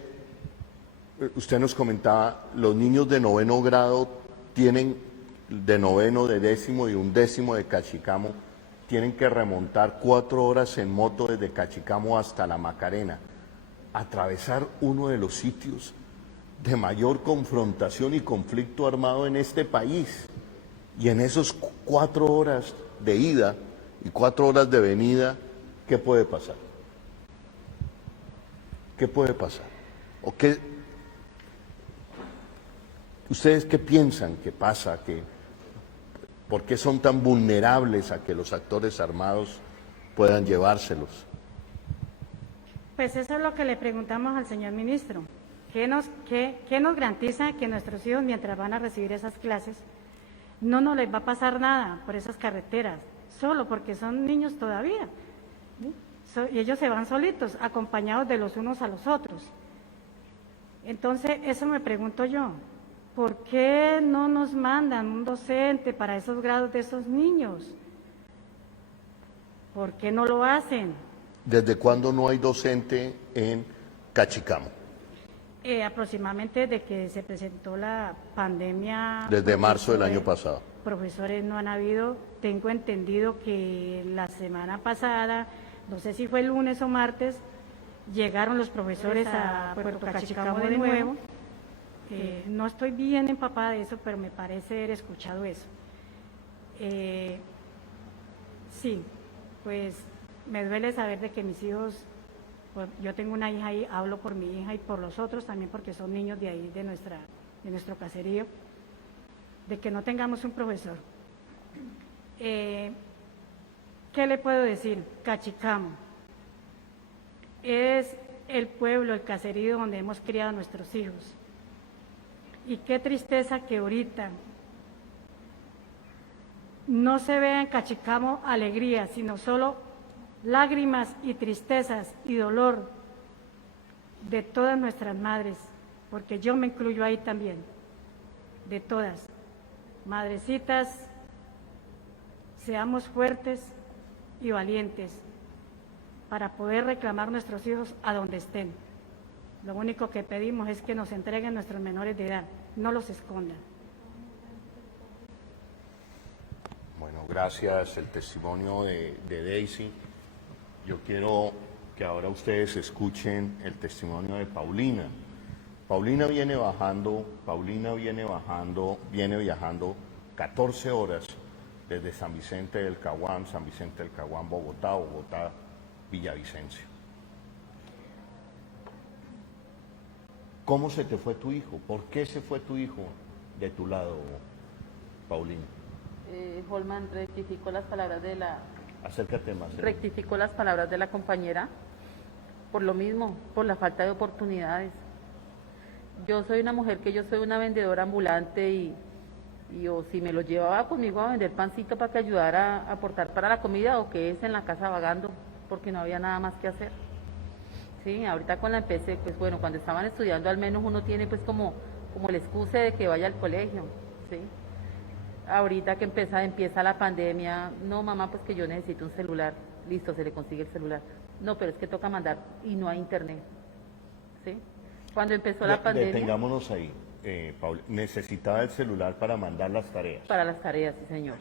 nos comentaba, los niños de 9º grado tienen, de 9º, de 10º y 11º de Cachicamo, tienen que remontar 4 horas en moto desde Cachicamo hasta la Macarena, atravesar uno de los sitios de mayor confrontación y conflicto armado en este país. Y en esos 4 horas de ida y 4 horas de venida, ¿qué puede pasar? ¿Qué puede pasar? ¿O qué? ¿Ustedes qué piensan que pasa? ¿Por qué son tan vulnerables a que los actores armados puedan llevárselos? Pues eso es lo que le preguntamos al señor ministro. ¿Qué nos garantiza que nuestros hijos, mientras van a recibir esas clases, no nos les va a pasar nada por esas carreteras? Solo porque son niños todavía, ¿sí? Y ellos se van solitos, acompañados de los unos a los otros. Entonces, eso me pregunto yo, ¿por qué no nos mandan un docente para esos grados de esos niños? ¿Por qué no lo hacen? ¿Desde cuándo no hay docente en Cachicamo? Aproximadamente desde que se presentó la pandemia. Desde marzo del año pasado. profesores no han habido. Tengo entendido que la semana pasada, no sé si fue el lunes o martes, llegaron los profesores a Puerto Cachicamo de nuevo. No estoy bien empapada de eso, pero me parece haber escuchado eso. Sí, pues me duele saber de que mis hijos, pues, yo tengo una hija ahí, hablo por mi hija y por los otros también porque son niños de ahí, de nuestro caserío, de que no tengamos un profesor. ¿Qué le puedo decir? Cachicamo es el pueblo, el caserío donde hemos criado a nuestros hijos. Y qué tristeza que ahorita no se vea en Cachicamo alegría, sino solo lágrimas y tristezas y dolor de todas nuestras madres, porque yo me incluyo ahí también, de todas. Madrecitas, seamos fuertes y valientes para poder reclamar nuestros hijos a donde estén. Lo único que pedimos es que nos entreguen nuestros menores de edad, no los escondan. Bueno, gracias. El testimonio de Daisy. Yo quiero que ahora ustedes escuchen el testimonio de Paulina. Paulina viene viajando 14 horas desde San Vicente del Caguán, Bogotá, Villavicencio. ¿Cómo se te fue tu hijo? ¿Por qué se fue tu hijo de tu lado, Paulina? Holman, rectificó las palabras de la... Acércate más. Rectificó las palabras de la compañera por lo mismo, por la falta de oportunidades. Yo soy una mujer yo soy una vendedora ambulante y o si me lo llevaba conmigo a vender pancito para que ayudara a aportar para la comida o que es en la casa vagando porque no había nada más que hacer. Sí, ahorita con la empecé, pues bueno, cuando estaban estudiando al menos uno tiene pues como el excuse de que vaya al colegio, ¿sí? Ahorita que empieza la pandemia, no mamá, pues que yo necesito un celular, listo, se le consigue el celular. No, pero es que toca mandar y no hay internet, ¿sí? Cuando empezó la pandemia... Detengámonos ahí, Paula, necesitaba el celular para mandar las tareas. Para las tareas, sí señor.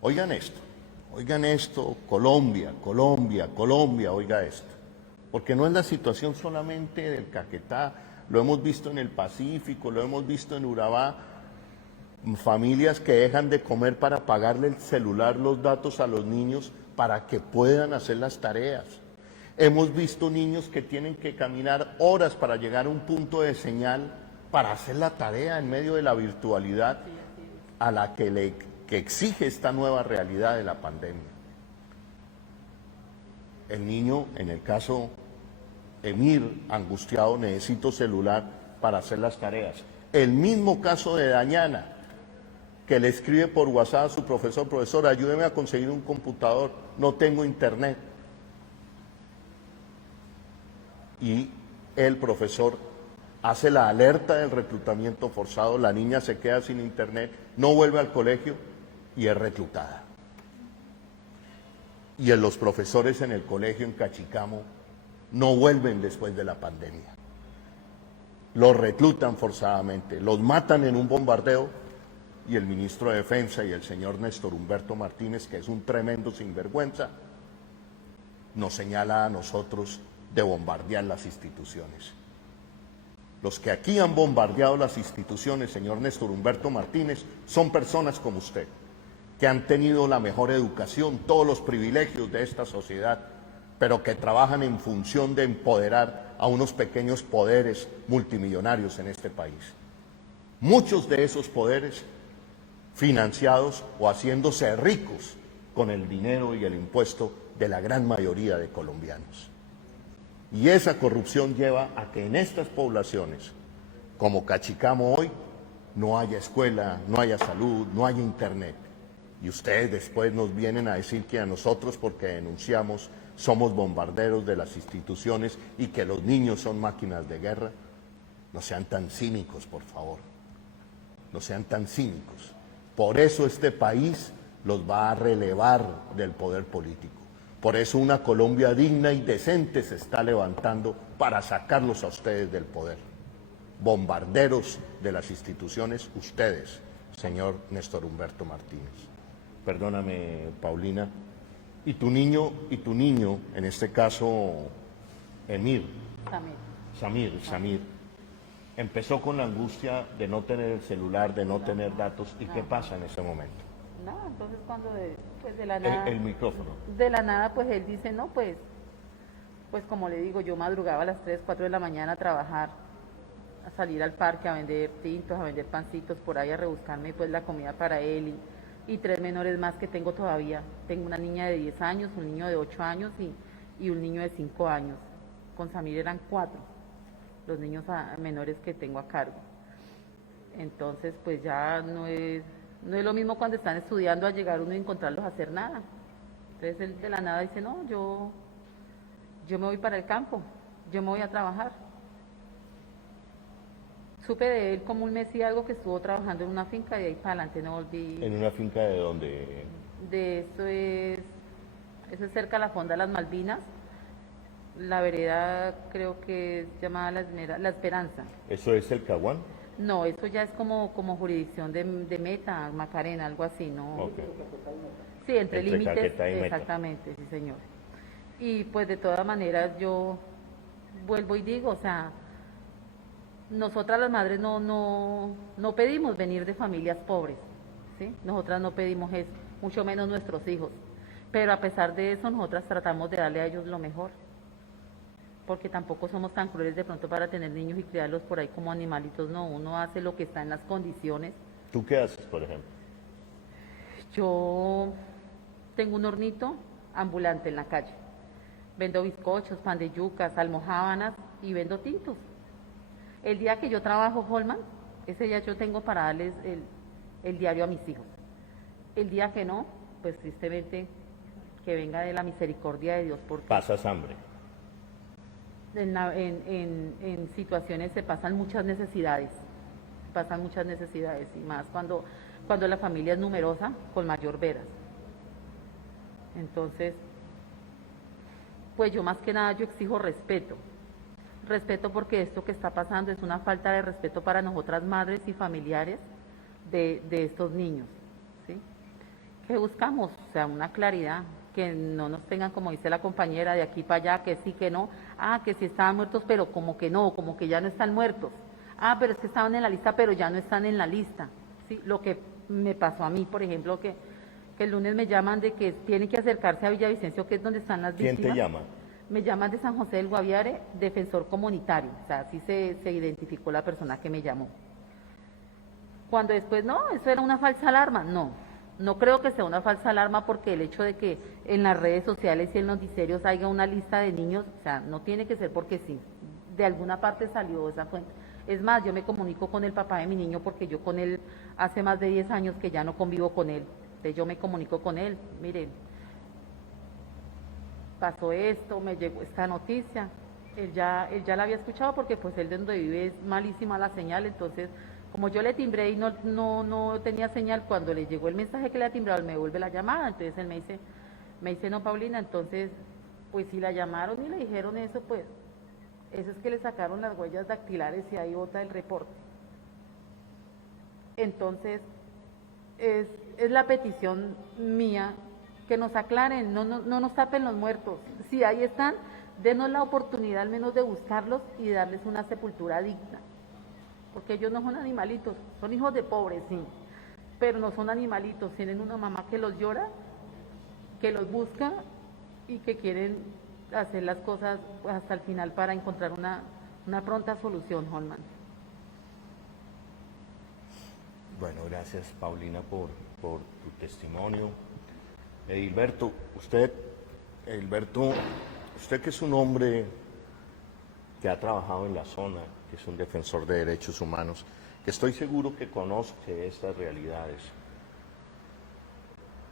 Oigan esto, Colombia, oiga esto. Porque no es la situación solamente del Caquetá, lo hemos visto en el Pacífico, lo hemos visto en Urabá, familias que dejan de comer para pagarle el celular, los datos a los niños para que puedan hacer las tareas. Hemos visto niños que tienen que caminar horas para llegar a un punto de señal para hacer la tarea en medio de la virtualidad a la que exige esta nueva realidad de la pandemia. El niño, en el caso Emir, angustiado, necesito celular para hacer las tareas. El mismo caso de Dañana, que le escribe por WhatsApp a su profesor, ayúdeme a conseguir un computador, no tengo internet. Y el profesor hace la alerta del reclutamiento forzado, la niña se queda sin internet, no vuelve al colegio y es reclutada. Y los profesores en el colegio en Cachicamo no vuelven después de la pandemia. Los reclutan forzadamente, los matan en un bombardeo y el ministro de Defensa y el señor Néstor Humberto Martínez, que es un tremendo sinvergüenza, nos señala a nosotros de bombardear las instituciones. Los que aquí han bombardeado las instituciones, señor Néstor Humberto Martínez, son personas como usted, que han tenido la mejor educación, todos los privilegios de esta sociedad, pero que trabajan en función de empoderar a unos pequeños poderes multimillonarios en este país. Muchos de esos poderes financiados o haciéndose ricos con el dinero y el impuesto de la gran mayoría de colombianos. Y esa corrupción lleva a que en estas poblaciones, como Cachicamo hoy, no haya escuela, no haya salud, no haya internet. Y ustedes después nos vienen a decir que a nosotros, porque denunciamos, somos bombarderos de las instituciones y que los niños son máquinas de guerra. No sean tan cínicos, por favor. No sean tan cínicos. Por eso este país los va a relevar del poder político. Por eso una Colombia digna y decente se está levantando para sacarlos a ustedes del poder. Bombarderos de las instituciones, ustedes, señor Néstor Humberto Martínez. Perdóname, Paulina. Y tu niño, en este caso, Emir, Samir, empezó con la angustia de no tener el celular, de no tener datos. ¿Y qué pasa en ese momento? No, entonces cuando pues de la nada... El micrófono. De la nada, pues él dice, no, pues como le digo, yo madrugaba a las 3, 4 de la mañana a trabajar, a salir al parque, a vender tintos, a vender pancitos, por ahí a rebuscarme pues la comida para él y 3 menores más que tengo todavía. Tengo una niña de 10 años, un niño de 8 años y un niño de 5 años. Con Samir eran 4 los niños menores que tengo a cargo. Entonces, pues ya no es lo mismo cuando están estudiando a llegar uno y encontrarlos a hacer nada. Entonces él de la nada dice, no, yo me voy para el campo, yo me voy a trabajar. Supe de él como un mes y algo que estuvo trabajando en una finca y de ahí para adelante no volví. ¿En una finca de dónde? Eso es cerca de la Fonda de las Malvinas. La vereda creo que es llamada La Esperanza. ¿Eso es el Caguán? No, eso ya es como jurisdicción de Meta, Macarena, algo así, ¿no? Okay. Sí, entre límites, Caquetá y Meta. exactamente, sí señor. Y pues de todas maneras yo vuelvo y digo, o sea, nosotras las madres no pedimos venir de familias pobres, ¿sí? Nosotras no pedimos eso, mucho menos nuestros hijos. Pero a pesar de eso, nosotras tratamos de darle a ellos lo mejor. Porque tampoco somos tan crueles de pronto para tener niños y criarlos por ahí como animalitos, no, uno hace lo que está en las condiciones. ¿Tú qué haces, por ejemplo? Yo tengo un hornito ambulante en la calle, vendo bizcochos, pan de yucas, almojábanas y vendo tintos. El día que yo trabajo Holman, ese día yo tengo para darles el diario a mis hijos. El día que no, pues tristemente que venga de la misericordia de Dios, porque ¿Pasas hambre? en situaciones se pasan muchas necesidades y más cuando la familia es numerosa, con mayor veras. Entonces, pues yo más que nada yo exijo respeto porque esto que está pasando es una falta de respeto para nosotras madres y familiares de estos niños, ¿sí? ¿Qué buscamos? O sea, una claridad, que no nos tengan, como dice la compañera, de aquí para allá, que sí, que no, que sí estaban muertos, pero como que no, como que ya no están muertos, pero es que estaban en la lista, pero ya no están en la lista, ¿sí? Lo que me pasó a mí, por ejemplo, que el lunes me llaman de que tienen que acercarse a Villavicencio, que es donde están las víctimas. ¿Quién te llama? Me llaman de San José del Guaviare, defensor comunitario, o sea, así se identificó la persona que me llamó. Cuando después, no, eso era una falsa alarma, no creo que sea una falsa alarma, porque el hecho de que en las redes sociales y en los noticieros haya una lista de niños, o sea, no tiene que ser porque sí, de alguna parte salió esa fuente. Es más, yo me comunico con el papá de mi niño porque yo con él hace más de 10 años que ya no convivo con él, entonces yo me comunico con él, miren, pasó esto, me llegó esta noticia, él ya la había escuchado porque pues él de donde vive es malísima la señal, entonces como yo le timbré y no tenía señal, cuando le llegó el mensaje que le ha timbrado, él me devuelve la llamada, entonces él me dice, no, Paulina, entonces, pues si la llamaron y le dijeron eso, pues, eso es que le sacaron las huellas dactilares y ahí bota el reporte. Entonces, es la petición mía, que nos aclaren, no nos tapen los muertos. Si ahí están, denos la oportunidad al menos de buscarlos y darles una sepultura digna. Porque ellos no son animalitos, son hijos de pobres, sí, pero no son animalitos, tienen una mamá que los llora, que los busca y que quieren hacer las cosas pues, hasta el final para encontrar una pronta solución, Holman. Bueno, gracias, Paulina, por tu testimonio. Edilberto, usted que es un hombre que ha trabajado en la zona, que es un defensor de derechos humanos, que estoy seguro que conoce estas realidades.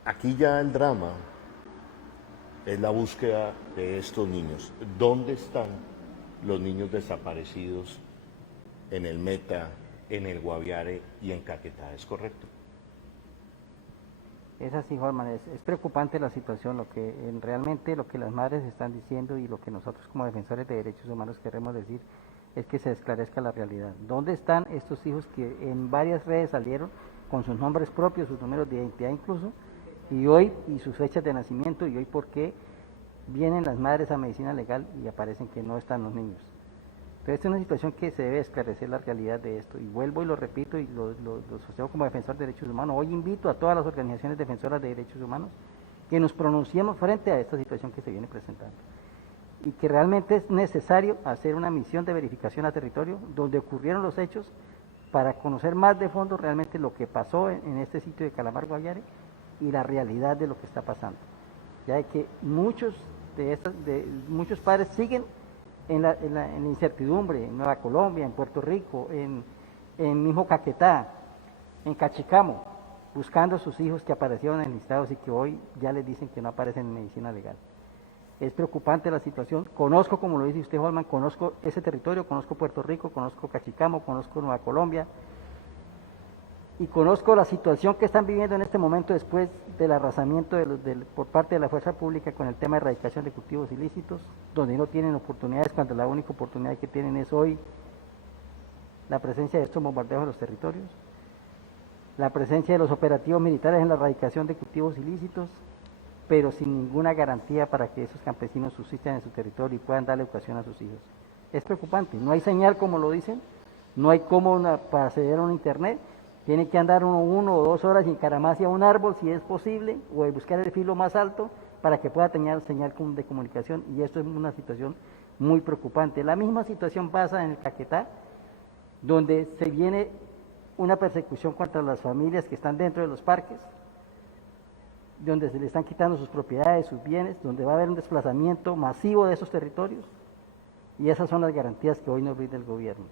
Aquí ya el drama es la búsqueda de estos niños. ¿Dónde están los niños desaparecidos en el Meta, en el Guaviare y en Caquetá? ¿Es correcto? Es así, Holman, es preocupante la situación, realmente lo que las madres están diciendo y lo que nosotros como defensores de derechos humanos queremos decir es que se esclarezca la realidad. ¿Dónde están estos hijos que en varias redes salieron con sus nombres propios, sus números de identidad incluso, y hoy, y sus fechas de nacimiento, y hoy por qué vienen las madres a medicina legal y aparecen que no están los niños. Entonces, esta es una situación que se debe esclarecer la realidad de esto, y vuelvo y lo repito, y lo sostengo como defensor de derechos humanos. Hoy invito a todas las organizaciones defensoras de derechos humanos que nos pronunciemos frente a esta situación que se viene presentando, y que realmente es necesario hacer una misión de verificación a territorio donde ocurrieron los hechos para conocer más de fondo realmente lo que pasó en este sitio de Calamar Guaviare y la realidad de lo que está pasando, ya de que muchos padres siguen en la incertidumbre, en Nueva Colombia, en Puerto Rico, en mismo Caquetá, en Cachicamo, buscando a sus hijos que aparecieron en listados y que hoy ya les dicen que no aparecen en medicina legal. Es preocupante la situación. Conozco, como lo dice usted, Holman, conozco ese territorio, conozco Puerto Rico, conozco Cachicamo, conozco Nueva Colombia, y conozco la situación que están viviendo en este momento después del arrasamiento por parte de la fuerza pública con el tema de erradicación de cultivos ilícitos, donde no tienen oportunidades, cuando la única oportunidad que tienen es hoy la presencia de estos bombardeos en los territorios, la presencia de los operativos militares en la erradicación de cultivos ilícitos, pero sin ninguna garantía para que esos campesinos subsistan en su territorio y puedan darle educación a sus hijos. Es preocupante, no hay señal como lo dicen, no hay cómo para acceder a un internet, tiene que andar uno o 2 horas y encaramarse a un árbol si es posible, o buscar el filo más alto para que pueda tener señal de comunicación, y esto es una situación muy preocupante. La misma situación pasa en el Caquetá, donde se viene una persecución contra las familias que están dentro de los parques, donde se le están quitando sus propiedades, sus bienes, donde va a haber un desplazamiento masivo de esos territorios, y esas son las garantías que hoy nos brinda el gobierno.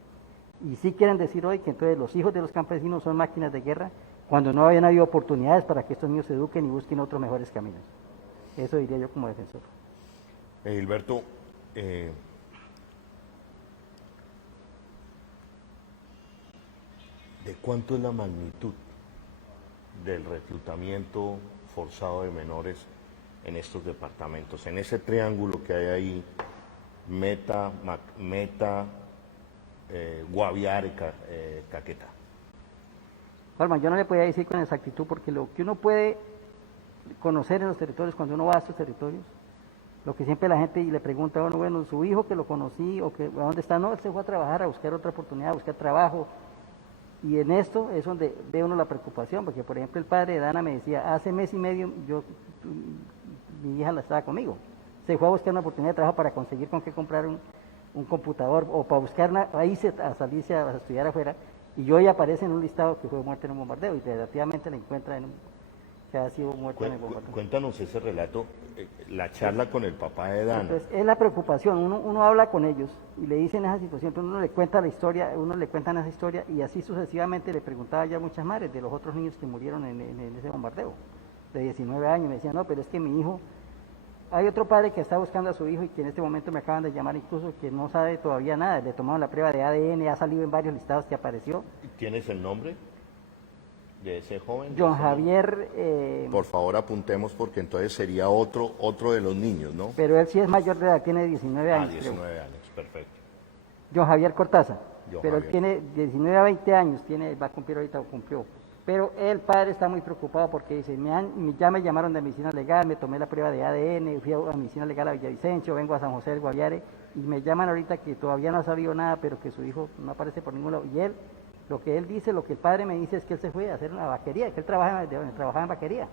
Y sí quieren decir hoy que entonces los hijos de los campesinos son máquinas de guerra, cuando no habían habido oportunidades para que estos niños se eduquen y busquen otros mejores caminos. Eso diría yo como defensor. Gilberto, ¿de cuánto es la magnitud del reclutamiento forzado de menores en estos departamentos, en ese triángulo que hay ahí, Meta, Guaviare, Caquetá? Holman, yo no le podía decir con exactitud, porque lo que uno puede conocer en los territorios, cuando uno va a estos territorios, lo que siempre la gente le pregunta, bueno, su hijo que lo conocí, o que, ¿a dónde está? No, él se fue a trabajar, a buscar otra oportunidad, a buscar trabajo. Y en esto es donde ve uno la preocupación, porque por ejemplo el padre de Dana me decía, hace mes y medio mi hija la estaba conmigo, se fue a buscar una oportunidad de trabajo para conseguir con qué comprar un computador, o para buscar a salirse a estudiar afuera, y hoy aparece en un listado que fue muerta en un bombardeo, y relativamente la encuentra que ha sido muerta en el bombardeo. Cuéntanos ese relato, la charla con el papá de Dana. Entonces, es la preocupación, uno habla con ellos y le dicen esa situación, pero uno le cuenta la historia, uno le cuentan esa historia, y así sucesivamente. Le preguntaba ya a muchas madres de los otros niños que murieron en ese bombardeo, de 19 años, me decían, no, pero es que mi hijo, hay otro padre que está buscando a su hijo y que en este momento me acaban de llamar incluso, que no sabe todavía nada, le tomaron la prueba de ADN, ha salido en varios listados que apareció. ¿Tienes el nombre de ese joven? John Javier... Por favor apuntemos, porque entonces sería otro de los niños, ¿no? Pero él sí es mayor de edad, tiene 19 años. 19 años, perfecto. John Javier Cortázar, pero Javier. Él tiene 19 a 20 años, va a cumplir ahorita, o cumplió. Pero el padre está muy preocupado porque dice, ya me llamaron de medicina legal, me tomé la prueba de ADN, fui a medicina legal a Villavicencio, vengo a San José del Guaviare, y me llaman ahorita que todavía no ha sabido nada, pero que su hijo no aparece por ningún lado. Y él, lo que él dice, lo que el padre me dice es que él se fue a hacer una vaquería, que él trabajaba en vaquería.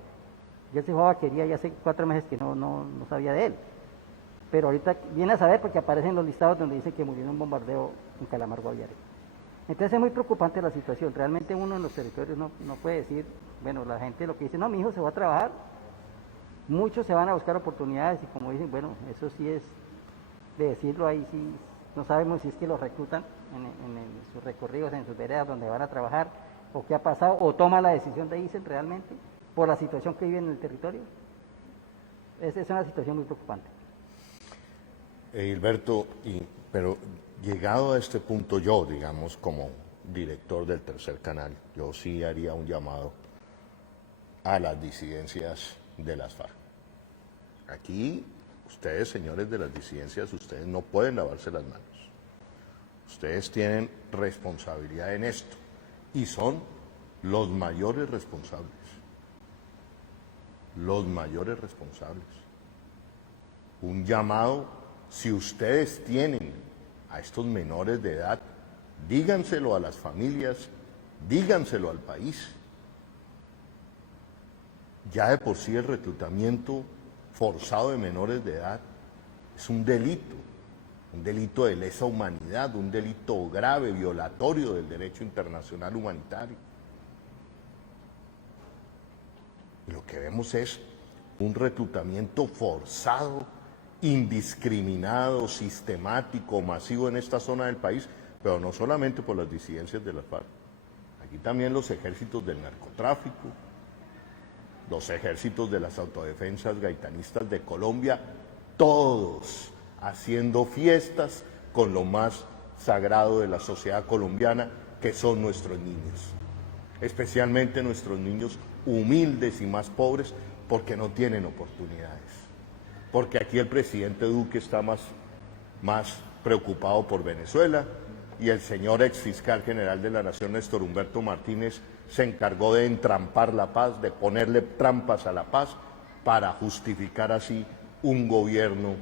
Y él se fue a vaquería y hace 4 meses que no sabía de él. Pero ahorita viene a saber porque aparecen los listados donde dice que murió en un bombardeo en Calamar Guaviare. Entonces es muy preocupante la situación. Realmente uno en los territorios no puede decir, bueno, la gente lo que dice, no, mi hijo se va a trabajar. Muchos se van a buscar oportunidades y como dicen, bueno, eso sí es de decirlo ahí, sí, no sabemos si es que los reclutan en sus recorridos, en sus veredas donde van a trabajar, o qué ha pasado, o toman la decisión de irse realmente por la situación que viven en el territorio. Esa es una situación muy preocupante. Gilberto, pero llegado a este punto yo, digamos, como director del Tercer Canal, yo sí haría un llamado a las disidencias de las FARC. Aquí, ustedes, señores de las disidencias, ustedes no pueden lavarse las manos. Ustedes tienen responsabilidad en esto y son los mayores responsables. Los mayores responsables. Un llamado, si ustedes tienen a estos menores de edad, díganselo a las familias, díganselo al país. Ya de por sí el reclutamiento forzado de menores de edad es un delito de lesa humanidad, un delito grave, violatorio del derecho internacional humanitario. Y lo que vemos es un reclutamiento forzado, indiscriminado, sistemático, masivo en esta zona del país, pero no solamente por las disidencias de las FARC. Aquí también los ejércitos del narcotráfico, los ejércitos de las autodefensas gaitanistas de Colombia, todos haciendo fiestas con lo más sagrado de la sociedad colombiana, que son nuestros niños, especialmente nuestros niños humildes y más pobres, porque no tienen oportunidades, porque aquí el presidente Duque está más preocupado por Venezuela, y el señor ex fiscal general de la Nación, Néstor Humberto Martínez, se encargó de entrampar la paz, de ponerle trampas a la paz, para justificar así un gobierno,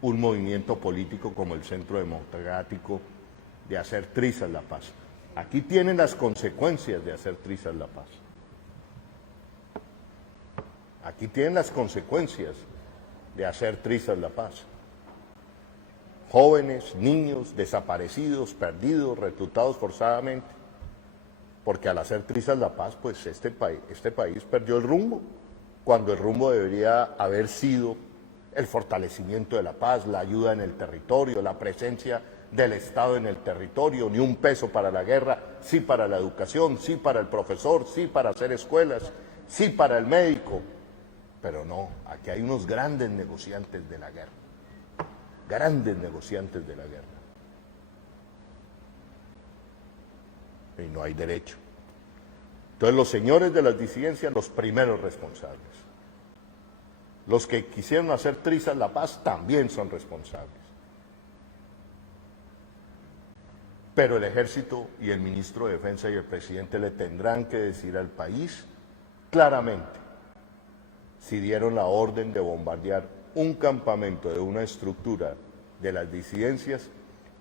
un movimiento político como el Centro Democrático, de hacer trizas la paz. Aquí tienen las consecuencias de hacer trizas la paz. Aquí tienen las consecuencias de hacer trizas la paz. Jóvenes, niños, desaparecidos, perdidos, reclutados forzadamente, porque al hacer trizas la paz, pues este país perdió el rumbo, cuando el rumbo debería haber sido el fortalecimiento de la paz, la ayuda en el territorio, la presencia del Estado en el territorio, ni un peso para la guerra, sí para la educación, sí para el profesor, sí para hacer escuelas, sí para el médico, pero no, aquí hay unos grandes negociantes de la guerra. Grandes negociantes de la guerra. Y no hay derecho. Entonces los señores de las disidencias, los primeros responsables. Los que quisieron hacer trizas la paz también son responsables. Pero el ejército y el ministro de Defensa y el presidente le tendrán que decir al país claramente si dieron la orden de bombardear un campamento de una estructura de las disidencias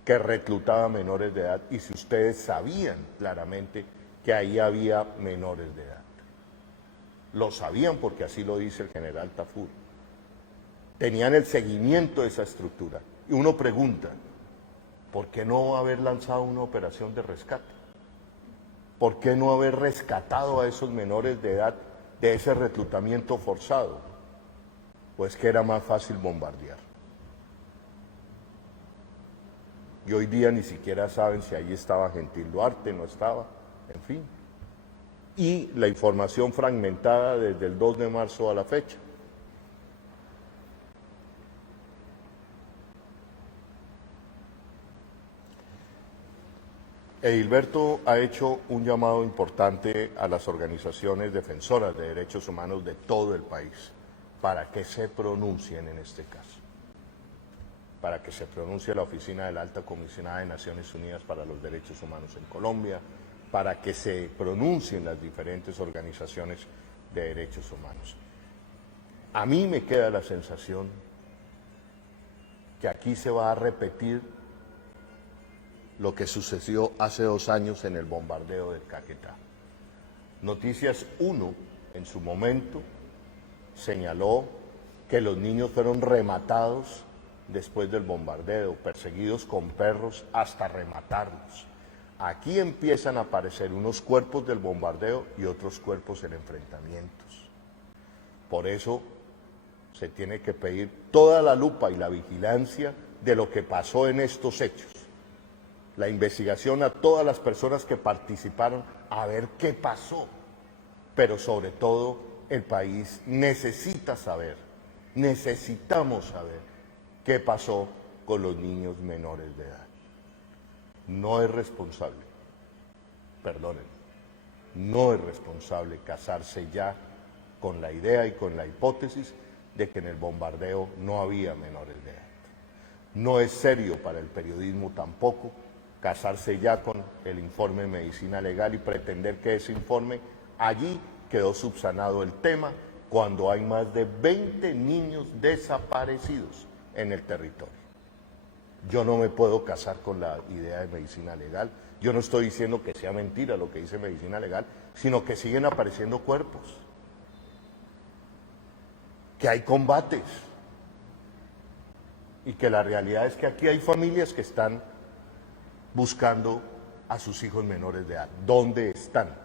que reclutaba menores de edad, y si ustedes sabían claramente que ahí había menores de edad. Lo sabían porque así lo dice el general Tafur. Tenían el seguimiento de esa estructura. Y uno pregunta, ¿por qué no haber lanzado una operación de rescate? ¿Por qué no haber rescatado a esos menores de edad de ese reclutamiento forzado? Pues que era más fácil bombardear. Y hoy día ni siquiera saben si ahí estaba Gentil Duarte, no estaba, en fin. Y la información fragmentada desde el 2 de marzo a la fecha. Edilberto ha hecho un llamado importante a las organizaciones defensoras de derechos humanos de todo el país para que se pronuncien en este caso, para que se pronuncie la Oficina de la Alta Comisionada de Naciones Unidas para los Derechos Humanos en Colombia, para que se pronuncien las diferentes organizaciones de derechos humanos. A mí me queda la sensación que aquí se va a repetir lo que sucedió hace 2 años en el bombardeo del Caquetá. Noticias 1, en su momento, señaló que los niños fueron rematados después del bombardeo, perseguidos con perros hasta rematarlos. Aquí empiezan a aparecer unos cuerpos del bombardeo y otros cuerpos en enfrentamientos. Por eso se tiene que pedir toda la lupa y la vigilancia de lo que pasó en estos hechos. La investigación a todas las personas que participaron, a ver qué pasó. Pero sobre todo, el país necesita saber, necesitamos saber qué pasó con los niños menores de edad. No es responsable, perdonen, no es responsable casarse ya con la idea y con la hipótesis de que en el bombardeo no había menores de edad. No es serio para el periodismo tampoco casarse ya con el informe de medicina legal y pretender que ese informe, allí quedó subsanado el tema, cuando hay más de 20 niños desaparecidos en el territorio. Yo no me puedo casar con la idea de medicina legal. Yo no estoy diciendo que sea mentira lo que dice medicina legal, sino que siguen apareciendo cuerpos, que hay combates y que la realidad es que aquí hay familias que están buscando a sus hijos menores de edad. ¿Dónde están?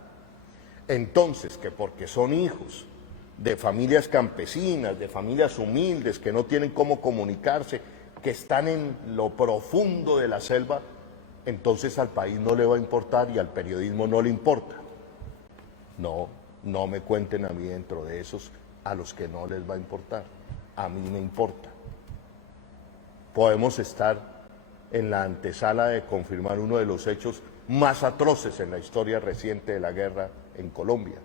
Entonces, que porque son hijos de familias campesinas, de familias humildes, que no tienen cómo comunicarse, que están en lo profundo de la selva, entonces al país no le va a importar y al periodismo no le importa. No, no me cuenten a mí dentro de esos a los que no les va a importar. A mí me importa. Podemos estar en la antesala de confirmar uno de los hechos más atroces en la historia reciente de la guerra en Colombia.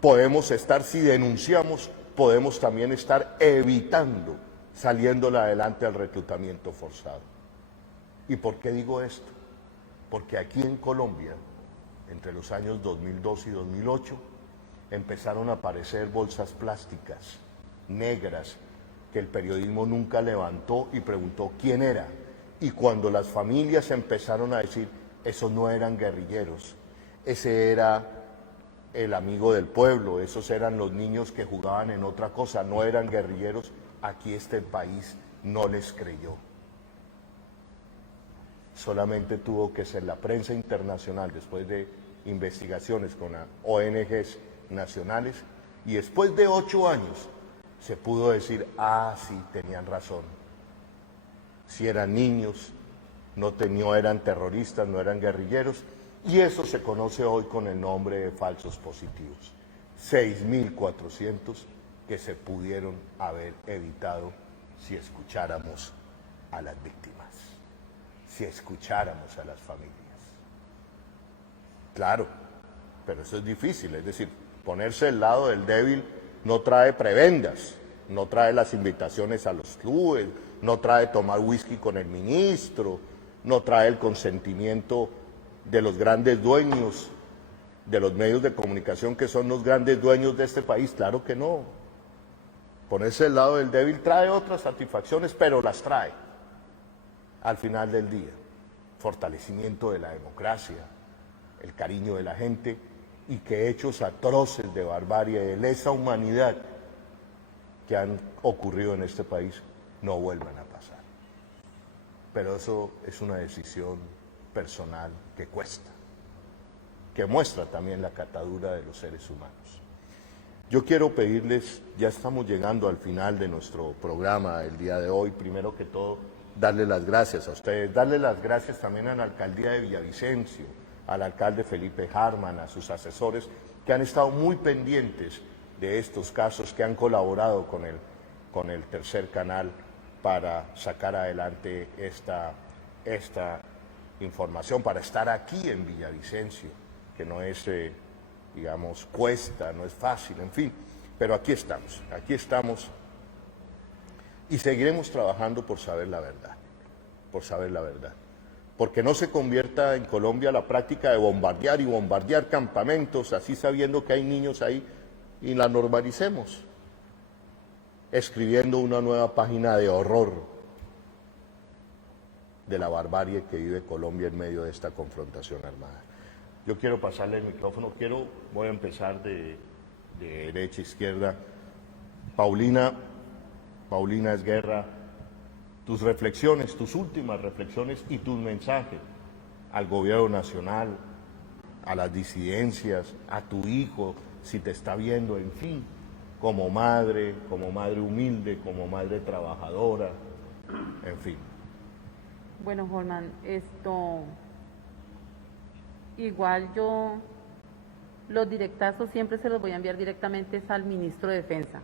Podemos estar, si denunciamos, podemos también estar evitando saliéndole adelante al reclutamiento forzado. ¿Y por qué digo esto? Porque aquí en Colombia, entre los años 2002 y 2008, empezaron a aparecer bolsas plásticas negras que el periodismo nunca levantó y preguntó quién era. Y cuando las familias empezaron a decir, esos no eran guerrilleros, ese era el amigo del pueblo, esos eran los niños que jugaban en otra cosa, no eran guerrilleros, aquí este país no les creyó. Solamente tuvo que ser la prensa internacional, después de investigaciones con ONGs nacionales, y después de 8 años se pudo decir, ah, sí, tenían razón. Si eran niños, no eran terroristas, no eran guerrilleros, y eso se conoce hoy con el nombre de falsos positivos. 6.400 que se pudieron haber evitado si escucháramos a las víctimas, si escucháramos a las familias. Claro, pero eso es difícil, es decir, ponerse del lado del débil no trae prebendas, no trae las invitaciones a los clubes, no trae tomar whisky con el ministro, no trae el consentimiento de los grandes dueños de los medios de comunicación que son los grandes dueños de este país, claro que no. Ponerse del lado del débil trae otras satisfacciones, pero las trae al final del día. Fortalecimiento de la democracia, el cariño de la gente y que hechos atroces de barbarie, de lesa humanidad que han ocurrido en este país no vuelvan a pasar. Pero eso es una decisión personal que cuesta, que muestra también la catadura de los seres humanos. Yo quiero pedirles, ya estamos llegando al final de nuestro programa el día de hoy, primero que todo, darle las gracias a ustedes, darle las gracias también a la alcaldía de Villavicencio, al alcalde Felipe Harman, a sus asesores, que han estado muy pendientes de estos casos, que han colaborado con el tercer canal para sacar adelante esta información, para estar aquí en Villavicencio, que no es, digamos, cuesta, no es fácil, en fin, pero aquí estamos y seguiremos trabajando por saber la verdad, porque no se convierta en Colombia la práctica de bombardear campamentos, así sabiendo que hay niños ahí, y la normalicemos, escribiendo una nueva página de horror de la barbarie que vive Colombia en medio de esta confrontación armada. Yo quiero pasarle el micrófono, voy a empezar de derecha a izquierda. Paulina Esguerra, tus reflexiones, tus últimas reflexiones y tus mensajes al gobierno nacional, a las disidencias, a tu hijo, si te está viendo, en fin, como madre humilde, como madre trabajadora, en fin. Bueno, Holman, igual yo los directazos siempre se los voy a enviar directamente al ministro de Defensa.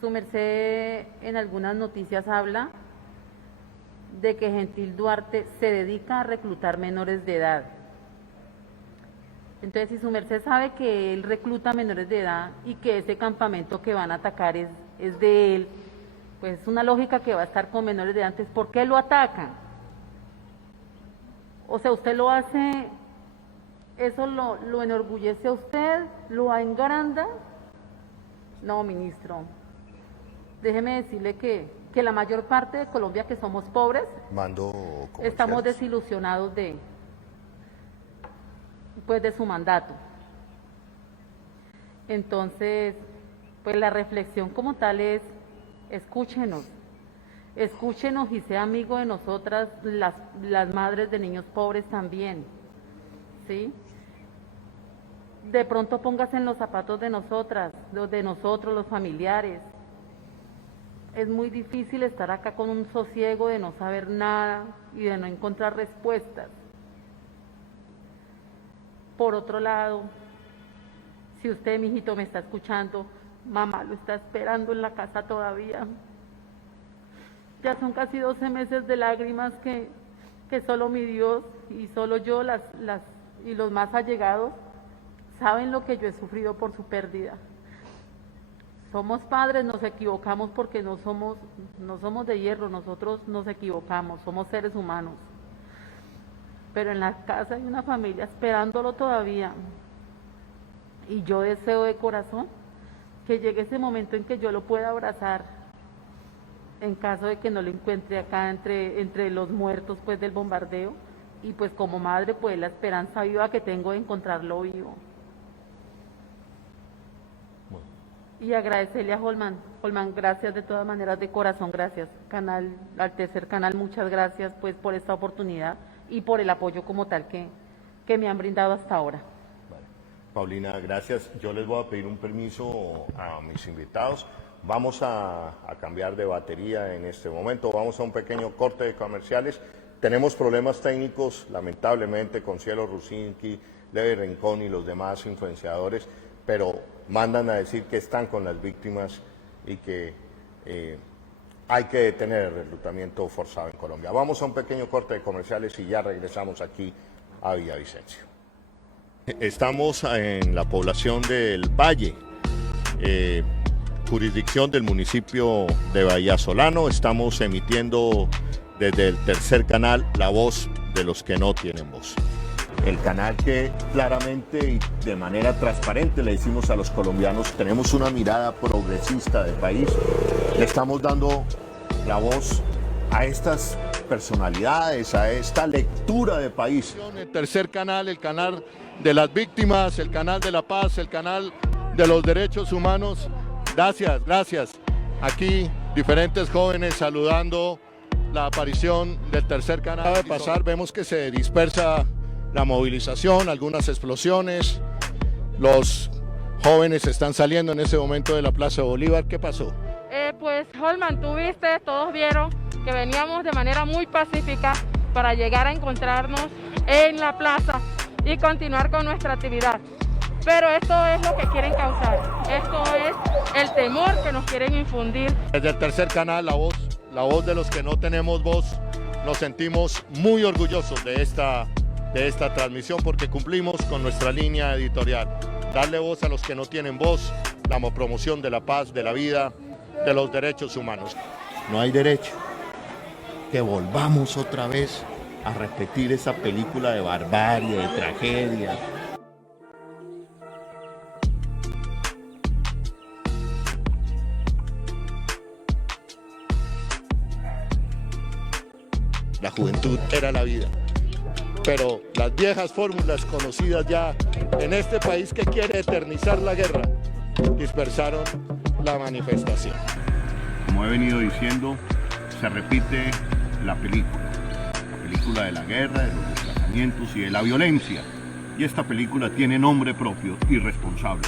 Su merced en algunas noticias habla de que Gentil Duarte se dedica a reclutar menores de edad. Entonces, si su merced sabe que él recluta menores de edad y que ese campamento que van a atacar es de él, pues es una lógica que va a estar con menores de edad. Entonces, ¿por qué lo atacan? O sea, usted lo hace, eso lo enorgullece a usted, lo engranda. No, ministro, déjeme decirle que la mayor parte de Colombia que somos pobres, estamos desilusionados de su mandato. Entonces, pues la reflexión como tal es, escúchenos y sea amigo de nosotras, las madres de niños pobres también, ¿sí? De pronto póngase en los zapatos de nosotras, de nosotros, los familiares. Es muy difícil estar acá con un sosiego de no saber nada y de no encontrar respuestas. Por otro lado, si usted, mijito, me está escuchando, mamá lo está esperando en la casa todavía. Ya son casi 12 meses de lágrimas que solo mi Dios y solo yo y los más allegados saben lo que yo he sufrido por su pérdida. Somos padres, nos equivocamos porque no somos de hierro, nosotros nos equivocamos, somos seres humanos. Pero en la casa hay una familia esperándolo todavía. Y yo deseo de corazón que llegue ese momento en que yo lo pueda abrazar, en caso de que no lo encuentre acá entre los muertos pues del bombardeo, y pues como madre pues la esperanza viva que tengo de encontrarlo vivo. Y agradecerle a Holman, gracias de todas maneras, de corazón, gracias. Al tercer canal, muchas gracias pues por esta oportunidad y por el apoyo como tal que me han brindado hasta ahora. Vale. Paulina, gracias. Yo les voy a pedir un permiso a mis invitados. Vamos a cambiar de batería en este momento, vamos a un pequeño corte de comerciales. Tenemos problemas técnicos, lamentablemente, con Cielo Rusinski, Levi Rincón y los demás influenciadores, pero mandan a decir que están con las víctimas y que hay que detener el reclutamiento forzado en Colombia. Vamos a un pequeño corte de comerciales y ya regresamos aquí a Villavicencio. Estamos en la población del Valle, jurisdicción del municipio de Bahía Solano. Estamos emitiendo desde el tercer canal, la voz de los que no tienen voz. El canal que claramente y de manera transparente le decimos a los colombianos, tenemos una mirada progresista del país, le estamos dando la voz a estas personalidades, a esta lectura de país. El tercer canal, el canal de las víctimas, el canal de la paz, el canal de los derechos humanos. Gracias, gracias. Aquí diferentes jóvenes saludando la aparición del tercer canal. Acaba de pasar, vemos que se dispersa la movilización, algunas explosiones. Los jóvenes están saliendo en ese momento de la Plaza Bolívar. ¿Qué pasó? Pues Holman, tú viste, todos vieron que veníamos de manera muy pacífica para llegar a encontrarnos en la plaza y continuar con nuestra actividad. Pero esto es lo que quieren causar, esto es el temor que nos quieren infundir. Desde el tercer canal, la voz de los que no tenemos voz, nos sentimos muy orgullosos de esta transmisión porque cumplimos con nuestra línea editorial. Darle voz a los que no tienen voz, la promoción de la paz, de la vida, de los derechos humanos. No hay derecho que volvamos otra vez a repetir esa película de barbarie, de tragedia. La juventud era la vida, pero las viejas fórmulas conocidas ya en este país que quiere eternizar la guerra, dispersaron la manifestación. Como he venido diciendo, se repite la película de la guerra, de los desplazamientos y de la violencia. Y esta película tiene nombre propio y responsable: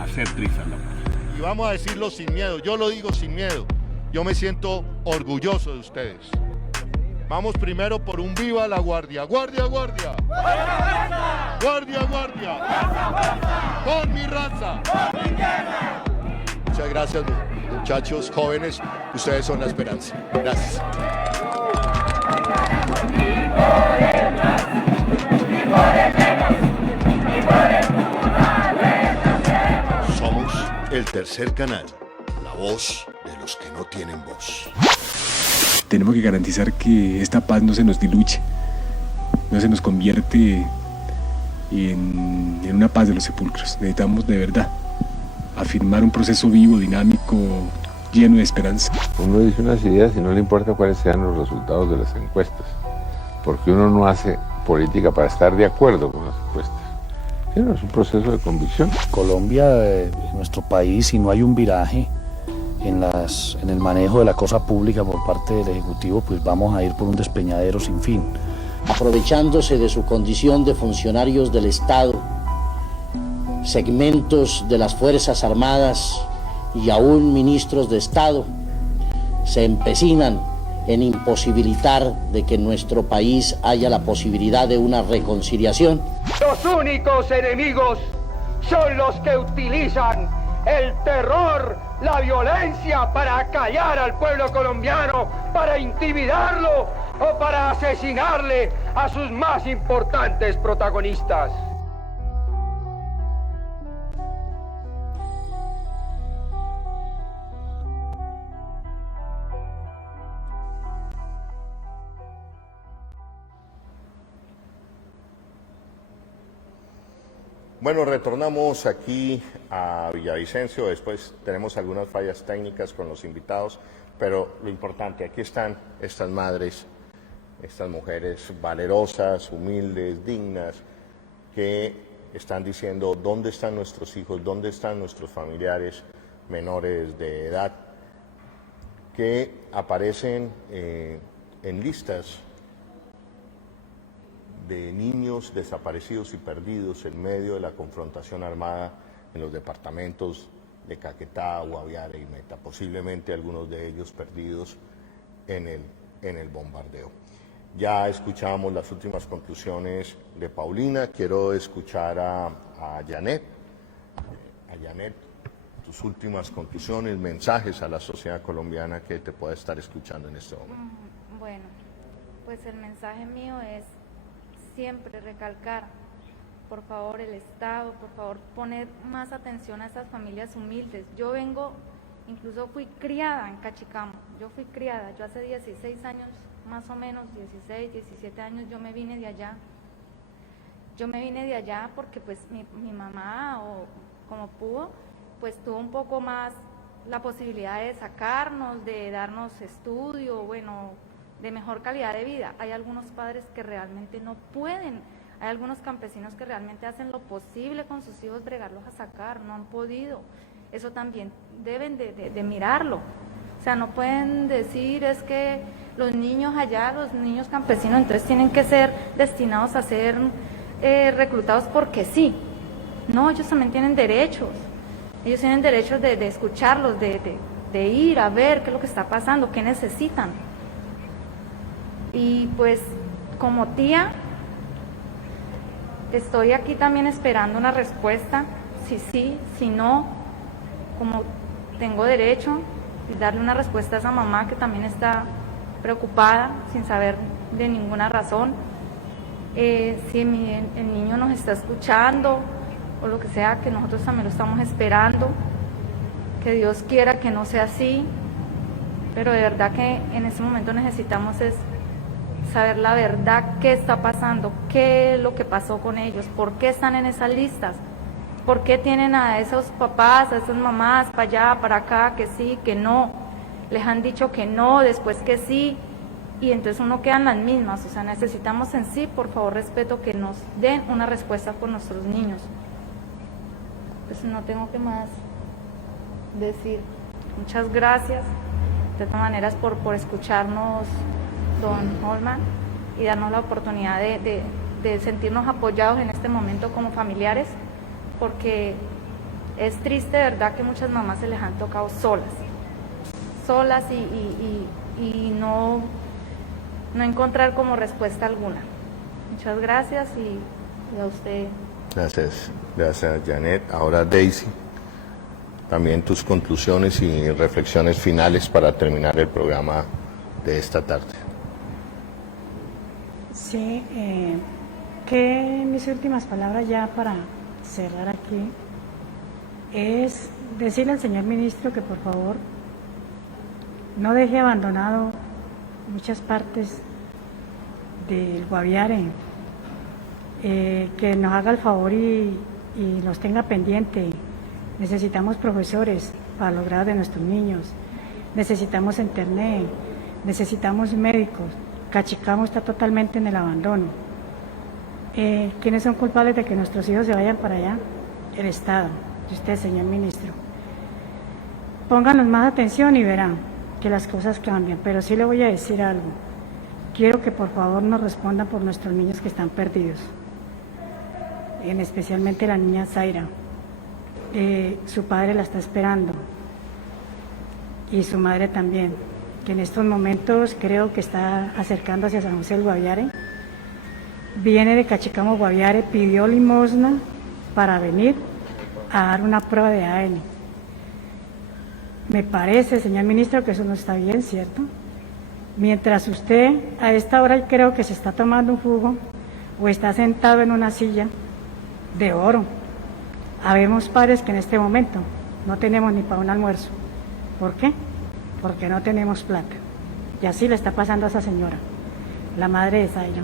hacer trizas la paz. Y vamos a decirlo sin miedo, yo lo digo sin miedo, yo me siento orgulloso de ustedes. Vamos primero por un viva la guardia. ¡Guardia, guardia! ¡Guardia, guardia! ¡Con mi raza! Muchas gracias, muchachos, jóvenes. Ustedes son la esperanza. Gracias. Somos el tercer canal, la voz de los que no tienen voz. Tenemos que garantizar que esta paz no se nos diluye, no se nos convierte en una paz de los sepulcros. Necesitamos de verdad afirmar un proceso vivo, dinámico, lleno de esperanza. Uno dice unas ideas y no le importa cuáles sean los resultados de las encuestas, porque uno no hace política para estar de acuerdo con las encuestas, sino es un proceso de convicción. Colombia, nuestro país, si no hay un viraje en el manejo de la cosa pública por parte del Ejecutivo, pues vamos a ir por un despeñadero sin fin. Aprovechándose de su condición de funcionarios del Estado, segmentos de las Fuerzas Armadas y aún ministros de Estado se empecinan en imposibilitar de que en nuestro país haya la posibilidad de una reconciliación. Los únicos enemigos son los que utilizan el terror, la violencia para acallar al pueblo colombiano, para intimidarlo o para asesinarle a sus más importantes protagonistas. Bueno, retornamos aquí a Villavicencio. Después tenemos algunas fallas técnicas con los invitados, pero lo importante, aquí están estas madres, estas mujeres valerosas, humildes, dignas, que están diciendo dónde están nuestros hijos, dónde están nuestros familiares menores de edad, que aparecen en listas de niños desaparecidos y perdidos en medio de la confrontación armada en los departamentos de Caquetá, Guaviare y Meta, posiblemente algunos de ellos perdidos en el bombardeo. Ya escuchamos las últimas conclusiones de Paulina, quiero escuchar a Janet. A Janet, tus últimas conclusiones, mensajes a la sociedad colombiana que te pueda estar escuchando en este momento. Bueno, pues el mensaje mío es siempre recalcar, por favor, el Estado, por favor, poner más atención a estas familias humildes. Yo incluso fui criada en Cachicamo, yo hace 16 años, más o menos, 16, 17 años, yo me vine de allá. Porque pues mi mamá, o como pudo, pues tuvo un poco más la posibilidad de sacarnos, de darnos estudio, bueno, de mejor calidad de vida. Hay algunos padres que realmente no pueden, hay algunos campesinos que realmente hacen lo posible con sus hijos, bregarlos a sacar, no han podido. Eso también deben de mirarlo. O sea, no pueden decir es que los niños allá, los niños campesinos, entonces tienen que ser destinados a ser reclutados porque sí. No, ellos también tienen derechos. Ellos tienen derechos de escucharlos, de ir a ver qué es lo que está pasando, qué necesitan. Y pues como tía estoy aquí también esperando una respuesta, si sí, si no, como tengo derecho, y darle una respuesta a esa mamá que también está preocupada sin saber de ninguna razón. Si el niño nos está escuchando o lo que sea, que nosotros también lo estamos esperando, que Dios quiera que no sea así, pero de verdad que en este momento necesitamos es saber la verdad, qué está pasando, qué es lo que pasó con ellos, por qué están en esas listas, por qué tienen a esos papás, a esas mamás, para allá, para acá, que sí, que no, les han dicho que no, después que sí, y entonces uno queda en las mismas. O sea, necesitamos en sí, por favor, respeto, que nos den una respuesta por nuestros niños. Pues no tengo que más decir. Muchas gracias, de todas maneras, por escucharnos, don Holman, y darnos la oportunidad de sentirnos apoyados en este momento como familiares, porque es triste, de verdad, que muchas mamás se les han tocado solas y no encontrar como respuesta alguna. Muchas gracias y a usted. Gracias Janet. Ahora Daisy, también tus conclusiones y reflexiones finales para terminar el programa de esta tarde. Sí, que mis últimas palabras ya para cerrar aquí es decirle al señor ministro que por favor no deje abandonado muchas partes del Guaviare, que nos haga el favor y nos tenga pendiente. Necesitamos profesores para los grados de nuestros niños, necesitamos internet, necesitamos médicos. Cachicamo está totalmente en el abandono. ¿Quiénes son culpables de que nuestros hijos se vayan para allá? El Estado, y usted, señor ministro. Pónganos más atención y verán que las cosas cambian, pero sí le voy a decir algo. Quiero que por favor nos respondan por nuestros niños que están perdidos, especialmente la niña Zaira. Su padre la está esperando y su madre también, que en estos momentos creo que está acercándose a San José del Guaviare. Viene de Cachicamo Guaviare, pidió limosna para venir a dar una prueba de ADN. Me parece, señor ministro, que eso no está bien, ¿cierto? Mientras usted a esta hora creo que se está tomando un jugo o está sentado en una silla de oro. Habemos padres que en este momento no tenemos ni para un almuerzo. ¿Por qué? Porque no tenemos plata. Y así le está pasando a esa señora, la madre de Zaira.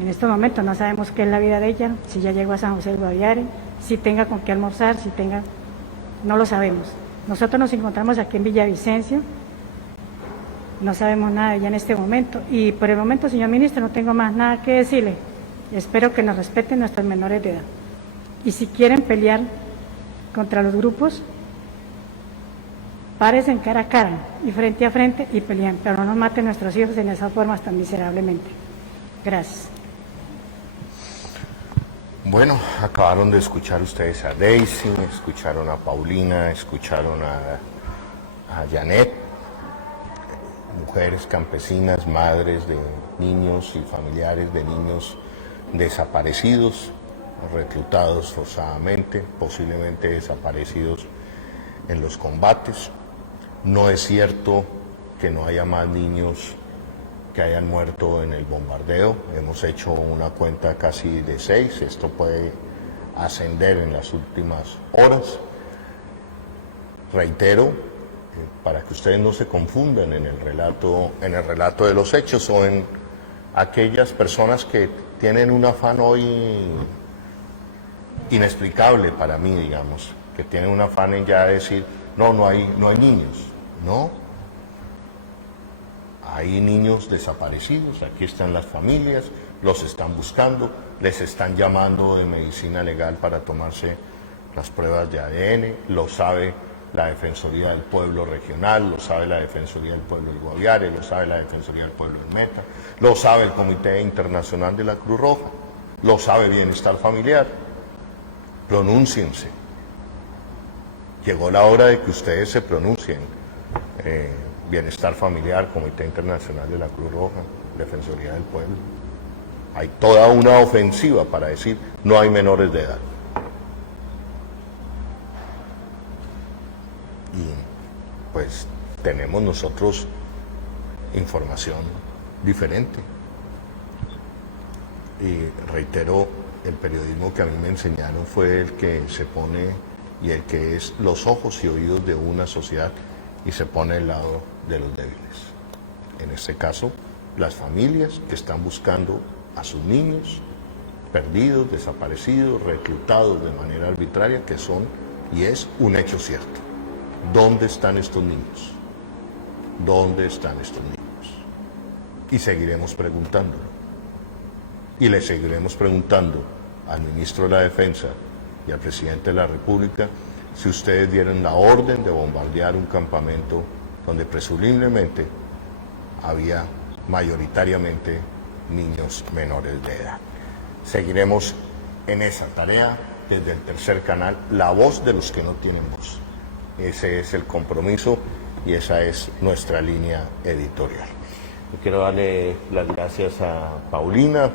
En estos momentos no sabemos qué es la vida de ella, si ya llegó a San José del Guaviare, si tenga con qué almorzar, si tenga... No lo sabemos. Nosotros nos encontramos aquí en Villavicencio, no sabemos nada de ella en este momento. Y por el momento, señor ministro, no tengo más nada que decirle. Espero que nos respeten nuestros menores de edad. Y si quieren pelear contra los grupos, párense cara a cara y frente a frente y peleen, pero no nos maten nuestros hijos en esas formas tan miserablemente. Gracias. Bueno, acabaron de escuchar ustedes a Daisy, escucharon a Paulina, escucharon a Janet, mujeres campesinas, madres de niños y familiares de niños desaparecidos, reclutados forzadamente, posiblemente desaparecidos en los combates. No es cierto que no haya más niños que hayan muerto en el bombardeo. Hemos hecho una cuenta casi de 6, esto puede ascender en las últimas horas. Reitero, para que ustedes no se confundan en el relato de los hechos o en aquellas personas que tienen un afán hoy inexplicable para mí, digamos, que tienen un afán en ya decir, no hay niños, no. Hay niños desaparecidos, aquí están las familias, los están buscando, les están llamando de medicina legal para tomarse las pruebas de ADN, lo sabe la Defensoría del Pueblo Regional, lo sabe la Defensoría del Pueblo del Guaviare, lo sabe la Defensoría del Pueblo del Meta, lo sabe el Comité Internacional de la Cruz Roja, lo sabe Bienestar Familiar. Pronúnciense. Llegó la hora de que ustedes se pronuncien. Bienestar Familiar, Comité Internacional de la Cruz Roja, Defensoría del Pueblo. Hay toda una ofensiva para decir no hay menores de edad. Y pues tenemos nosotros información diferente. Y reitero, el periodismo que a mí me enseñaron fue el que se pone y el que es los ojos y oídos de una sociedad y se pone al lado de los débiles. En este caso, las familias que están buscando a sus niños perdidos, desaparecidos, reclutados de manera arbitraria, que son, y es un hecho cierto. ¿Dónde están estos niños? ¿Dónde están estos niños? Y seguiremos preguntándolo. Y le seguiremos preguntando al ministro de la Defensa y al presidente de la República si ustedes dieron la orden de bombardear un campamento donde presumiblemente había mayoritariamente niños menores de edad. Seguiremos en esa tarea desde el tercer canal, la voz de los que no tienen voz. Ese es el compromiso y esa es nuestra línea editorial. Yo quiero darle las gracias a Paulina,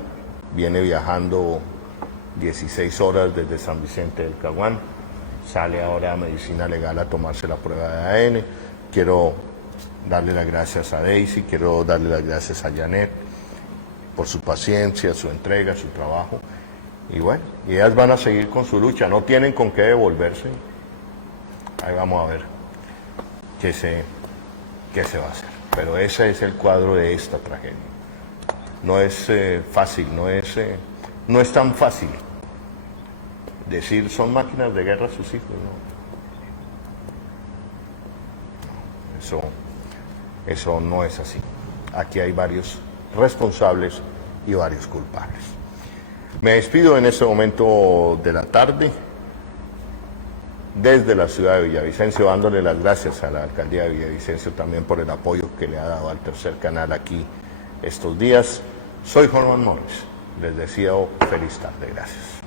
viene viajando 16 horas desde San Vicente del Caguán, sale ahora a Medicina Legal a tomarse la prueba de ADN. Quiero darle las gracias a Daisy, quiero darle las gracias a Janet por su paciencia, su entrega, su trabajo. Y bueno, y ellas van a seguir con su lucha, no tienen con qué devolverse. Ahí vamos a ver qué se va a hacer. Pero ese es el cuadro de esta tragedia. No es fácil, no es No es tan fácil decir son máquinas de guerra sus hijos, no. Eso no es así. Aquí hay varios responsables y varios culpables. Me despido en este momento de la tarde desde la ciudad de Villavicencio, dándole las gracias a la alcaldía de Villavicencio también por el apoyo que le ha dado al tercer canal aquí estos días. Soy Juan Morris. Les deseo feliz tarde. Gracias.